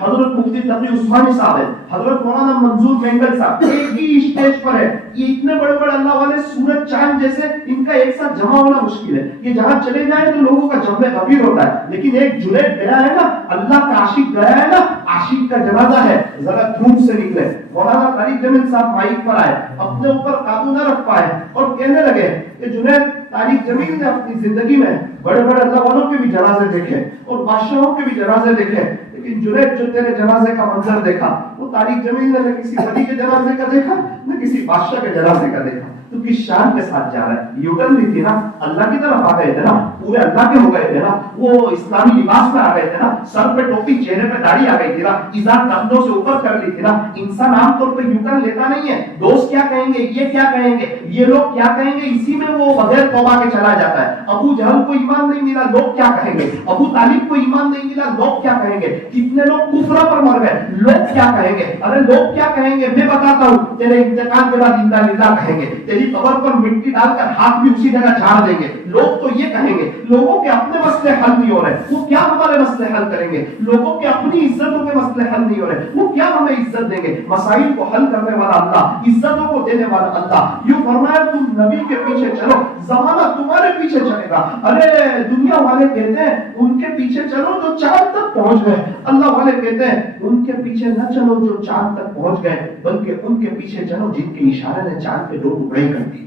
حضرت مفتی تقی عثمانی صاحب ہے, حضرت مولانا منظور مینگل صاحب ایک ہی اسٹیج پر ہے. یہ اتنے بڑے بڑے اللہ والے سورج چاند جیسے, ان کا ایک ساتھ جمع ہونا مشکل ہے. یہ جہاں چلے جائیں تو لوگوں کا جمع غفیر ہوتا ہے, لیکن ایک جنید گیا ہے نا, اللہ کا عاشق گیا ہے نا, عاشق کا جنازہ ہے, ذرا دھوم سے نکلے. مولانا طارق جمیل صاحب مائک پر آئے, اپنے اوپر قابو نہ رکھ پائے اور کہنے لگے کہ جنید طارق جمیل نے اپنی زندگی میں بڑے بڑے اللہ والوں کے بھی جنازے دیکھے اور بادشاہوں کے بھی جنازے دیکھے, لیکن جنید جو تیرے جنازے کا منظر دیکھا وہ طارق جمیل نے نہ کسی ولی کے جنازے کا دیکھا نہ کسی بادشاہ کے جنازے کا دیکھا. تو کس شان کے ساتھ جا رہا ہے, یوٹرن بھی تھی نا, اللہ کی طرف آ گئے تھے نا, پورے اللہ کے ہو گئے تھے نا, وہ اسلامی لباس میں آ گئے تھے نا, سر پہ ٹوپی چہرے پہ داڑھی آ گئی تھی نا, ایزان کندھوں سے اوپر کر لی تھی نا. انسان عام طور پہ یوٹرن لیتا نہیں ہے, دوست کیا کہیں گے, یہ کیا کہیں گے, یہ لوگ کیا کہیں گے, اسی میں وہ بغیر توبہ کے چلا جاتا ہے. ابو جہل کو ایمان نہیں ملا, لوگ کیا کہیں گے, ابو طالب کو ایمان نہیں ملا, لوگ کیا کہیں گے, کتنے لوگ کفر پر مر گئے, لوگ کیا کہیں گے. ارے لوگ کیا کہیں گے, میں بتاتا ہوں, تیرے انتقال کے بعد انا للہ کہیں گے, تیری قبر پر مٹی ڈال کر ہاتھ بھی اسی جگہ جھاڑ دیں گے. لوگ تو یہ کہیں گے, لوگوں کے اپنے مسئلے حل نہیں ہو رہے, وہ کیا ہمارے مسئلے حل کریں گے. لوگوں کے اپنی عزتوں کے مسئلے حل نہیں ہو رہے, وہ کیا ہمیں عزت دیں گے. مسائل کو حل کرنے والا اللہ, عزتوں کو دینے والا اللہ. یوں فرمایا تم نبی کے پیچھے چلو, زمانہ تمہارے پیچھے چلے گا. ارے دنیا والے کہتے ہیں ان کے پیچھے چلو جو چاند تک پہنچ گئے, اللہ والے کہتے ہیں ان کے پیچھے نہ چلو جو چاند تک پہنچ گئے, بلکہ ان کے پیچھے چلو جن کے اشارے نے چاند کے 2 ٹکڑے کر دیے.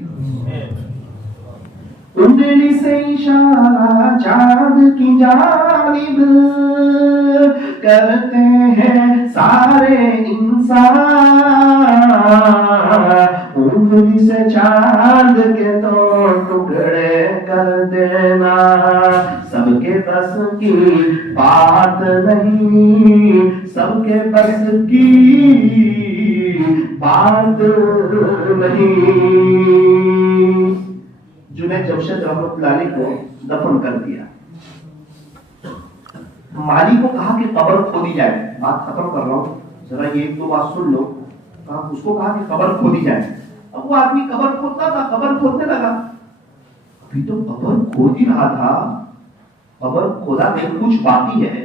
انگلی سے اشارہ چاند کی جانب کرتے ہیں سارے انسان, انگلی سے چاند کے 2 ٹکڑے کر دینا سب کے بس کی بات نہیں, سب کے بس کی بات نہیں. جنید جمشید رحمۃ اللہ علیہ کو دفن کر دیا. مالی کو کہا کہ قبر کھودی جائے, بات ختم کر رہا ہوں, ذرا یہ 1-2 بات سن لو. اس کو کہا کہ قبر کھودی جائے. اب وہ آدمی قبر کھودتا تھا, قبر کھودنے لگا, ابھی تو قبر کھود ہی رہا تھا, قبر کھودا کہ کچھ باقی ہے.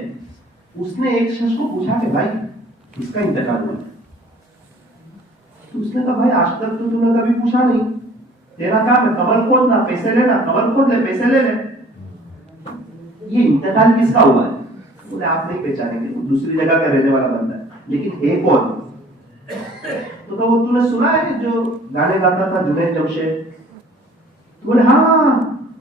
اس نے ایک شخص کو پوچھا کہ بھائی اس کا انتقال ہوا, تو اس نے کہا بھائی آج تک تو نے کبھی پوچھا نہیں, تیرا کام ہے قبر کھودنا, پیسے لینا, قبر کھود لے, پیسے لے لے. یہ انتقال کس کا ہوا ہے؟ بولے آپ نہیں پہچانیں گے, دوسری جگہ کا رہنے والا بندہ ہے, لیکن ایک اور. تو وہ تو نے سنا ہے جو گانے گاتا تھا جنید جمشید؟ بولے ہاں,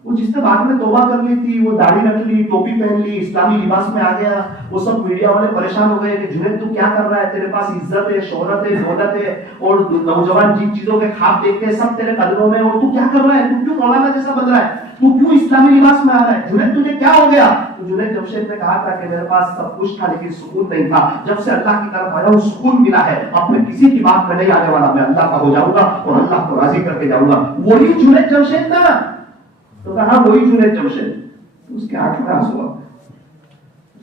وہ جس نے بعد میں توبہ کر لی تھی, وہ داڑھی رکھ لی, ٹوپی پہن لی, اسلامی لباس میں آ گیا, وہ سب میڈیا والے پریشان ہو گئے کہ جنید تو کیا کر رہا ہے, تیرے پاس عزت ہے, شہرت ہے, دولت ہے, اور نوجوان جن چیزوں کے خواب دیکھتے ہیں سب تیرے قدموں میں, اور تو کیا کر رہا ہے, تو کیوں مولانا جیسا بن رہا ہے, تو کیوں اسلامی لباس میں آ رہا ہے, جنید تجھے کیا ہو گیا؟ تو جنید جمشید نے کہا تھا کہ میرے پاس سب کچھ تھا لیکن سکون نہیں تھا, جب سے اللہ کی طرف آیا ہوں سکون ملا ہے, اب میں کسی کی بات میں نہیں آنے والا, میں اللہ کا ہو جاؤں گا اور اللہ کو راضی کر کے جاؤں گا. وہی جنید جمشید تھا. تو کہا وہی جنید جمشید. اس کے آنکھ میں آنسو آ,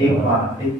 1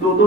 2-2,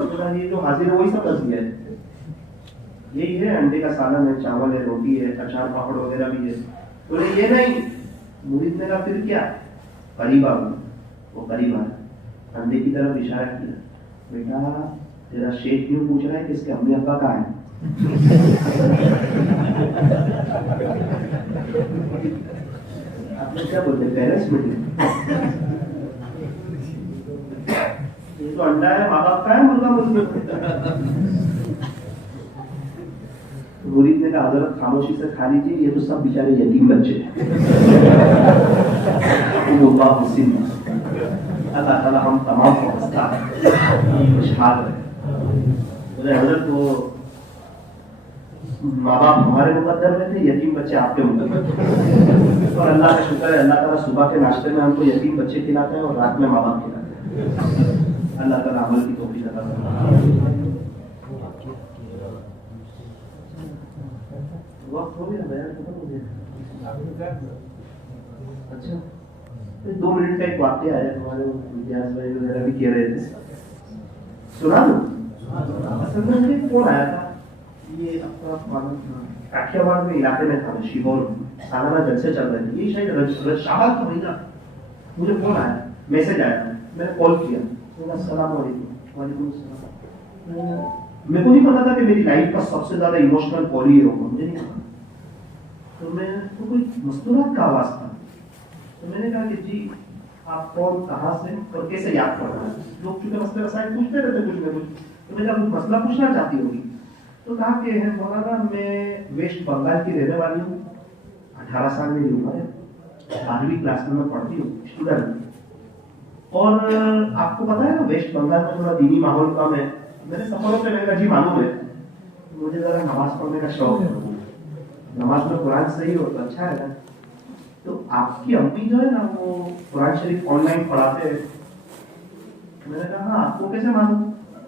یہ جو حاضر ہے وہی سب رس گیا ہے. یہی ہے, انڈے کا سالن ہے, چاول ہے, روٹی ہے, اچار پاپڑ وغیرہ بھی ہے. بولے یہ نہیں. مرید نے کہا پھر کیا؟ قریب آ گیا. وہ قریب آیا, انڈے کی طرف اشارہ کیا, بیٹا تیرا شیخ کیوں پوچھ رہا ہے کہ اس کے امی ابا کہاں ہیں؟ آپ نے کیا بولتے پیرنٹس میٹنگ؟ یہ تو انڈا ہے, ماں باپ کا ہے, مرغا مرغا. مرید نے کہا حضرت خاموشی سے کھا لیجیے, یہ تو سب بیچارے یتیم بچے ہیں. اللہ تعالیٰ ہم تمام کو ہنستا ہے, خوشحال ہے. حضرت وہ ماں باپ ہمارے مقدر میں تھے, یتیم بچے آپ کے مقدر میں. اور اللہ کا شکر ہے, اللہ تعالیٰ صبح کے ناشتے میں ہم کو یتیم بچے کھلاتے ہیں اور رات میں ماں باپ کھلاتے ہیں. اللہ تعالیٰ عمل کی توفیق عطا فرمائے. وقت ہو گیا, بیان ختم ہو گیا. اچھا 2 منٹ کا ایک واقعہ ہے, ہمارے امتیاز بھائی وغیرہ بھی کہہ رہے تھے, سنا دو. اصل میں مجھے فون آیا تھا, یہ اپنا کاٹیا واڑ میں علاقے میں تھا, شیبور سالانہ جلسے چل رہے تھے, یہ شاید شاباش کا مہینہ. مجھے فون آیا, میسج آیا, میں نے کال کیا, السلام علیکم. وعلیکم السلام. میرے کو نہیں پتا تھا کہ میری لائف کا سب سے زیادہ ایموشنل کال ہی ہوگا, مجھے نہیں پتا. تو میں تو کوئی مستورات کا آواز تھا, تو میں نے کہا کہ جی آپ کون, کہاں سے اور کیسے یاد کر رہے ہیں. لوگ چونکہ مسئلے مسائل پوچھتے رہتے کچھ نہ کچھ, تو میں نے کہا کچھ مسئلہ پوچھنا چاہتی ہوگی. تو کہا کہ مولانا میں ویسٹ بنگال کی رہنے والی ہوں, 18 سال میری عمر ہے, 12ویں کلاس میں پڑھتی ہوں, اسٹوڈنٹ. اور آپ کو پتا ہے نا ویسٹ بنگال میں تھوڑا دینی ماحول کم ہے. میرے سفروں پہ میں نے کہا جی معلوم ہے, مجھے ذرا نماز پڑھنے کا شوق ہے, نماز میں قرآن صحیح ہو تو اچھا ہے نا. تو آپ کی امی جو ہے نا وہ قرآن شریف آن لائن پڑھاتے ہیں. میں نے کہا ہاں, آپ کو کیسے معلوم؟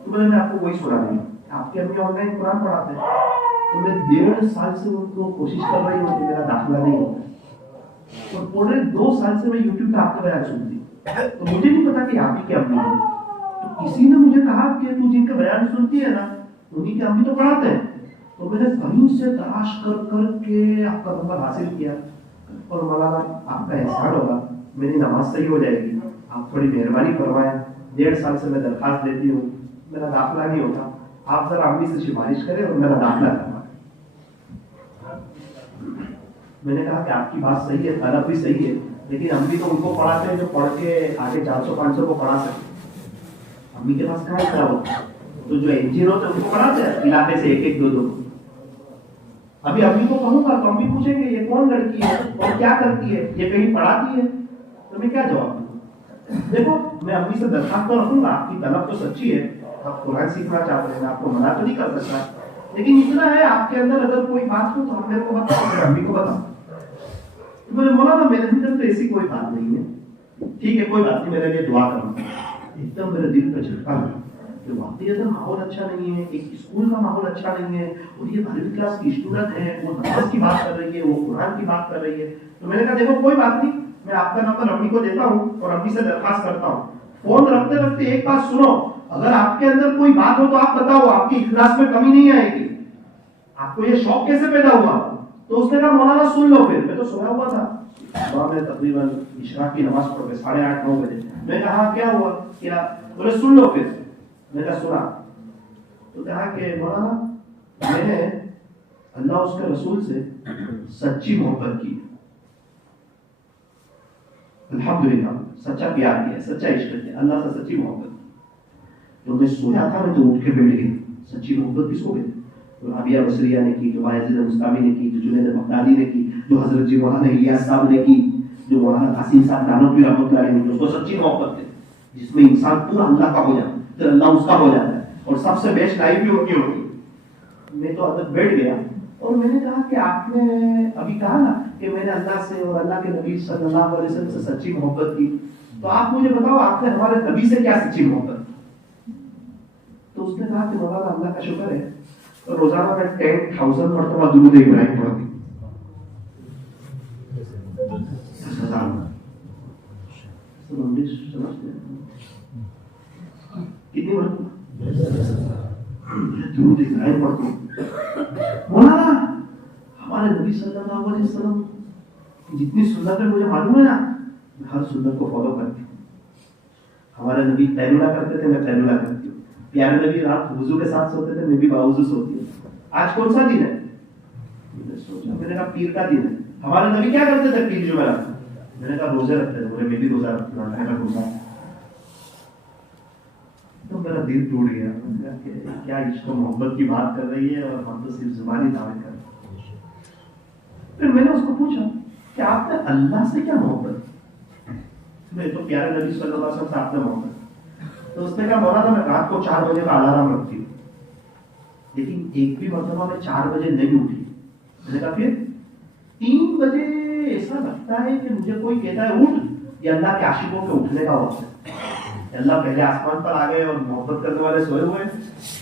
تو میں آپ کو وہی سنا دوں, آپ کی امی آن لائن قرآن پڑھاتے ہیں. تو میں 1.5 سال سے ان کو کوشش کر رہی ہوں کہ میرا داخلہ نہیں ہوتا, اور پورے 2 سال سے میں یوٹیوب پہ آپ کے بیان سنتی ہوں. تو مجھے نہیں پتا کہ آپ ہی کی امی ہے. تو کسی نے مجھے کہا کہ تو جن کا بیان سنتی ہے نا انہیں کی امی تو پڑھاتے ہیں. تو میں نے کہیں سے تلاش کر کر کے آپ کا نمبر حاصل کیا, اور مولانا آپ کا احسان ہوگا, میری نماز صحیح ہو جائے گی, آپ تھوڑی مہربانی فرمائیں. 1.5 سال سے میں درخواست دیتی ہوں, میرا داخلہ نہیں ہوتا, آپ ذرا امی سے سفارش کریں اور میرا داخلہ کروائیں. میں نے کہا کہ آپ کی بات صحیح ہے, طلب بھی صحیح ہے, لیکن امی تو ان کو پڑھاتے ہیں جو پڑھ کے آگے 400-500 کو پڑھا سکتے. امی کے پاس کہاں اتنا ہوتا, تو جو انجینئر ہوتے ہیں ان کو پڑھاتے ہیں علاقے سے 1-1-2-2. ابھی امی کو کہوں گا تو امی پوچھیں گے یہ کون لڑکی ہے اور کیا کرتی ہے, یہ کہیں پڑھاتی ہے, تو میں کیا جواب دوں؟ دیکھو میں امی سے درخواست تو رکھوں گا, آپ کی طلب تو سچی ہے, آپ قرآن سیکھنا چاہتے ہیں, میں آپ کو منع تو نہیں کر سکتا, لیکن اتنا ہے آپ کے اندر اگر کوئی بات ہو تو ہم میرے کو بتاؤ, پھر امی کو بتاؤ. میں بولا نا میرے اندر تو ایسی کوئی بات نہیں ہے, ٹھیک ہے کوئی بات نہیں, میرے لیے دعا کروں. ایک دم میرے دل پہ جھٹکا لگا کہ واقعی اگر ماحول اچھا نہیں ہے, ایک اسکول کا ماحول اچھا نہیں ہے, اور یہ 12ویں کلاس کی اسٹوڈنٹ ہے, وہ نماز کی بات کر رہی ہے, وہ قرآن کی بات کر رہی ہے. تو میں نے کہا دیکھو کوئی بات نہیں, میں آپ کا نمبر امی کو دیتا ہوں اور امی سے درخواست کرتا ہوں. فون رکھتے رکھتے ایک بات سنو, اگر آپ کے اندر کوئی بات ہو تو آپ بتاؤ, آپ کی اخلاص میں کمی نہیں آئے گی. آپ کو یہ شوق کیسے پیدا ہوا؟ تو اس نے کہا مولانا سن لو. پھر میں تو سنا ہوا تھا, صبح میں تقریباً عشاء کی نماز پڑھ کے 8:30-9 بجے. میں نے کہا کیا ہوا, کیا بولے سن لو. پھر میں نے سنا تو کہا کہ مولانا میں نے اللہ اس کے رسول سے سچی محبت کی, الحمدللہ سچا پیار کیا, سچا عشق کیا, اللہ سے سچی محبت. تو میں سویا تھا, میں تو اٹھ کے بیٹھ گیا. سچی محبت کس کو کہتے ہیں؟ جو رابعہ بصریہ نے کی, جو بایزید مستامی نے کی, جو جنید بغدادی نے کی, جو حضرت جی مولانا الیاس صاحب نے کی, جو مولانا قاسم صاحب نانوتوی رحمۃ اللہ علیہ نے کی. اس کو سچی محبت ہے جس میں انسان پورا اللہ کا ہو جاتا ہے, پھر اللہ اس کا ہو جاتا ہے, اور سب سے بیسٹ لائف بھی ہوتی ہوگی. میں تو اندر بیٹھ گیا اور میں نے کہا کہ آپ نے ابھی کہا نا کہ میں نے اللہ سے اور اللہ کے نبی صلی اللہ علیہ وسلم سے سچی محبت کی, تو آپ مجھے بتاؤ آپ نے ہمارے نبی سے کیا سچی محبت کی؟ تو اس نے کہا کہ مولانا اللہ کا شکر ہے روزانہ میں 10,000 مرتبہ درود ابراہیم پڑھتی. 10,000 کتنی مرتبہ؟ درود ابراہیم پڑھتا ہوں. مولانا ہمارے نبی صلی اللہ علیہ وسلم جتنی سنتیں مجھے معلوم ہے نا میں ہر سنت کو فالو کرتی ہوں. ہمارے نبی قیلولہ کرتے تھے میں قیلولہ کرتی ہوں. پیارے نبی رات وضو کے ساتھ سوتے تھے میں بھی باوضو سوتی ہوں. آج کون سا دن ہے؟ میں نے سوچا, میں نے کہا پیر کا دن ہے. ہمارے نبی کیا کرتے تھے پیر جمعرات؟ میں نے کہا روزے رکھتے تھے. بولے میں بھی روزہ رکھتی ہوں, اللہ کا روزہ. تو میرا دل ٹوٹ گیا. میں نے کہا کہ کیا عشق و محبت کی بات کر رہی ہے اور ہم تو صرف زبانی دعوے کر رہے ہیں. پھر میں نے اس کو پوچھا کہ آپ نے اللہ سے کیا محبت؟ میں تو پیارے نبی صلی اللہ علیہ وسلم سے آپ نے محبت. تو اس نے کہا مولانا میں رات کو 4 بجے کا الارم رکھتی ہوں, لیکن ایک بھی مرتبہ میں 4 بجے نہیں اٹھی. میں نے کہا پھر 3 بجے ایسا لگتا ہے کہ مجھے کوئی کہتا ہے اٹھ, یہ اللہ کے عاشقوں کے اٹھنے کا وقت ہے. اللہ پہلے آسمان پر آ گئے اور محبت کرنے والے سوئے ہوئے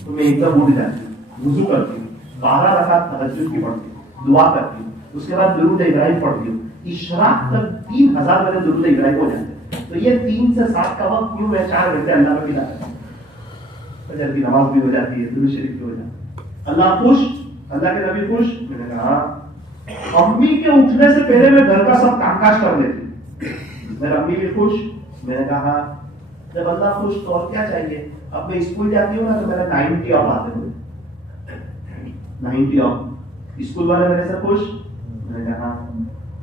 تو میں ایک دم اٹھ جاتی ہوں, وضو کرتی ہوں, 12 رکعت تہجد کی پڑھتی ہوں, دعا کرتی ہوں, اس کے بعد درود ابراہیم پڑھتی ہوں. اشراق تک 3000 میرے درود ابراہیم ہو جاتے ہیں. تو یہ 3 سے 7 کا وقت کیوں میں 4 گھنٹے اللہ میں بتاتا ہوں. فجر کی نماز بھی ہو جاتی ہے, درود شریف بھی ہو جاتا ہے. اللہ خوش, اللہ کے نبی خوش. میں نے کہا امی کے اٹھنے سے پہلے میں گھر کا سب کام کاج کر لیتی ہوں. میرا امی بھی خوش. میں نے کہا جب اللہ خوش تو اور کیا چاہیے. اب میں اسکول جاتی ہوں نا تو میرا 90 آف آتے ہوئے 90 آف. اسکول والے میرے سے خوش. میں نے کہا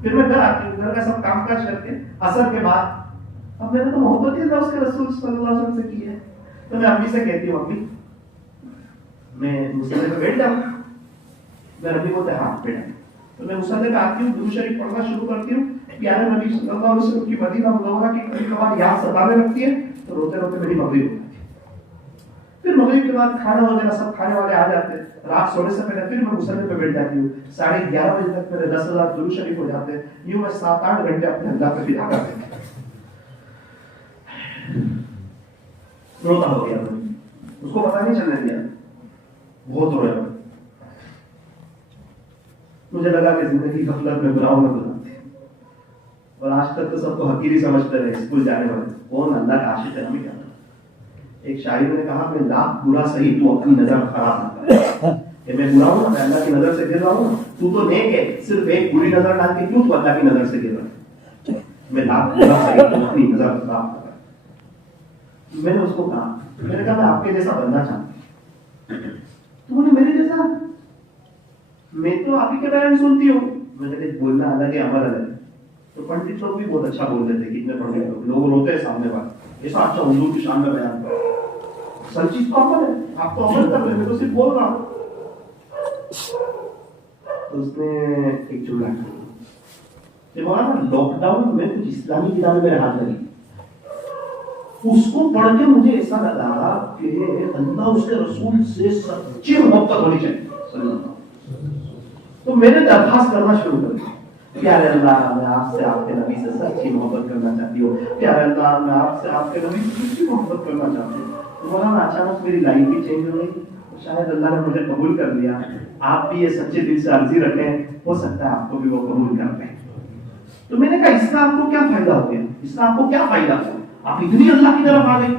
پھر میں گھر آتی ہوں, گھر کا سب کام کاج کر کے عصر کے بعد اب میں نے تو محبت ہی اللہ اس کے رسول صلی اللہ علیہ وسلم سے کی ہے. تو میں امی سے کہتی ہوں امی میں مصلی پہ بیٹھ جاؤں. میرے نبی بولتے ہاں بیٹھا. تو میں مصلی پہ آتی ہوں, درود شریف پڑھنا شروع کرتی ہوں. پیارے نبی صلی اللہ علیہ وسلم کی مدینہ منورہ کی کبھی کبھار یاد ستانے لگتی ہے تو روتے روتے میری مغرب ہو جاتی ہے. پھر مغرب کے بعد کھانا وغیرہ سب کھانے والے آ جاتے ہیں. رات سونے سے پہلے پھر میں مصلی پہ بیٹھ جاتی ہوں. 11:30 بجے تک میرے 10,000 درود شریف ہو جاتے ہیں. یوں میں 7-8 گھنٹے اپنے اللہ پہ فدا کرتے ہیں. روتا ہو گیا میں, اس کو پتا نہیں چلنے دیا, بہت رویا. مجھے لگا کہ زندگی غفلت میں گناہوں میں گزرتی ہے, اور آج تک تو سب کو حقیری سمجھتے رہے اسکول جانے والے. کون اللہ کا عاشق ہے ہمیں کیا. ایک شاعر نے کہا میں لاکھ برا صحیح تو اپنی نظر خراب نہ کر. کہ میں برا ہوں, میں اللہ کی نظر سے گر رہا ہوں, تو نیک ہے, صرف ایک بری نظر ڈال کے کیوں تو اللہ کی نظر سے گر رہا ہے. میں لاکھ برا صحیح تو اپنی نظر خراب نہ کر. میں نے اس کو کہا, میں نے کہا میں آپ کے جیسا بننا چاہتا ہوں. تو نے میرے جیسا, میں تو آپ ہی کے بیان سنتی ہوں. میں نے کہا بولنا الگ ہے عمل الگ ہے. تو پنڈت لوگ بھی بہت اچھا بول دیتے, کتنے پنڈت لوگ روتے ہیں سامنے بات ایسا اچھا حضور کی شان میں بیان کرو. سر چیز تو عمل ہے, آپ تو عمل کر رہے ہیں, میں تو صرف بول رہا ہوں. تو اس نے ایک جملہ کہا لاک ڈاؤن میں کچھ اسلامی کتابیں میرے ہاتھ لگی. اس کو پڑھ کے مجھے ایسا لگا کہ اللہ اس کے رسول سے سچی محبت ہونی چاہیے. تو میں نے درخواست کرنا شروع کر دیا, پیارے اللہ میں آپ سے آپ کے نبی سے سچی محبت کرنا چاہتی ہوں. پیارے اللہ میں آپ سے آپ کے نبی سے سچی محبت کرنا چاہتی ہوں. تو مولانا اچانک میری لائف بھی چینج ہو گئی. شاید اللہ نے مجھے قبول کر لیا. آپ بھی یہ سچے دل سے عرضی رکھیں, ہو سکتا ہے آپ کو بھی وہ قبول کر لیں. تو میں نے کہا اس کا آپ کو کیا فائدہ ہو گیا, اس کا آپ کو کیا فائدہ ہوا, آپ اتنی اللہ کی طرف آ گئی.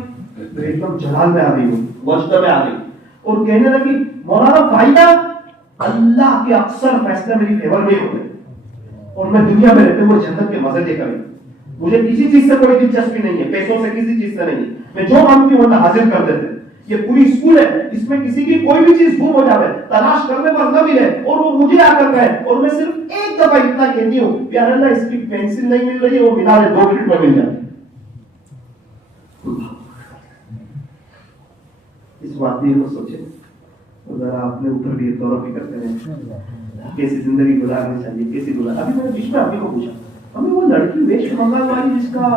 تو ایک دم جلال میں آ گئی ہوں, وجد میں آ گئی, اور کہنے لگی مولانا فائدہ اللہ کے اکثر فیصلے میری فیور میں ہوتے ہیں, اور میں دنیا میں رہتے ہوئے جنت کے مزے دے کر مجھے کسی چیز سے کوئی دلچسپی نہیں ہے, پیسوں سے کسی چیز سے نہیں. میں جو مانگتی ہوں وہ حاصل کر دیتے. یہ پوری اسکول ہے, اس میں کسی کی کوئی بھی چیز گم ہو جائے تلاش کرنے پر نہ ملے اور وہ مجھے آ کر گئے, اور میں صرف ایک دفعہ اتنا کہتی ہوں پیارے اللہ اس کی پینسل نہیں مل رہی ہے, وہ ملا 2 منٹ میں مل جاتی. اس واقعے کو سوچیں, ذرا اپنے اوپر بھی غور و فکر کریں, کیسی زندگی گزارنی چاہیے, کیسی گزار. ابھی میں نے بیچ میں امی کو پوچھا, امی وہ لڑکی ویسٹ بنگال والی جس کا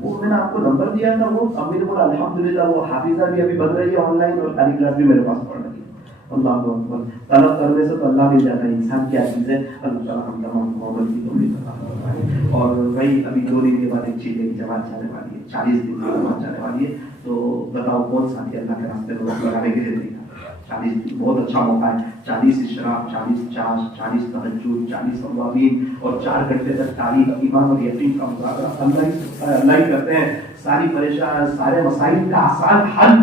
وہ میں نے آپ کو نمبر دیا تھا, وہ امی نے بولا الحمدللہ وہ حافظہ بھی ابھی بن رہی ہے آن لائن, اور ساری کلاس بھی میرے پاس پڑھ رہی ہے. اللہ اکبر. طلب کرنے سے تو اللہ مل جاتا ہے, انسان کیا چیز ہے. اللہ تعالیٰ ہم تمام محمد کی توفیق عطا فرمائے. اور وہی ابھی 2 دن کے بعد ایک چیز کی جماعت جانے والی ہے, 40 دن کی جماعت جانے والی ہے. تو بتاؤ کون ساتھی اللہ کے راستے میں لگانے کے لیے دیکھا. 40 دن بہت اچھا موقع ہے. 40 اشراق, 40 چاش, 40 تہجد, 40 اوابین, اور 4 گھنٹے تک تاریخ, ایمان اور یقین کا مذاکرہ اللہ ہی کرتے ہیں. ساری پریشان, سارے مسائل کا آسان حل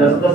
10-10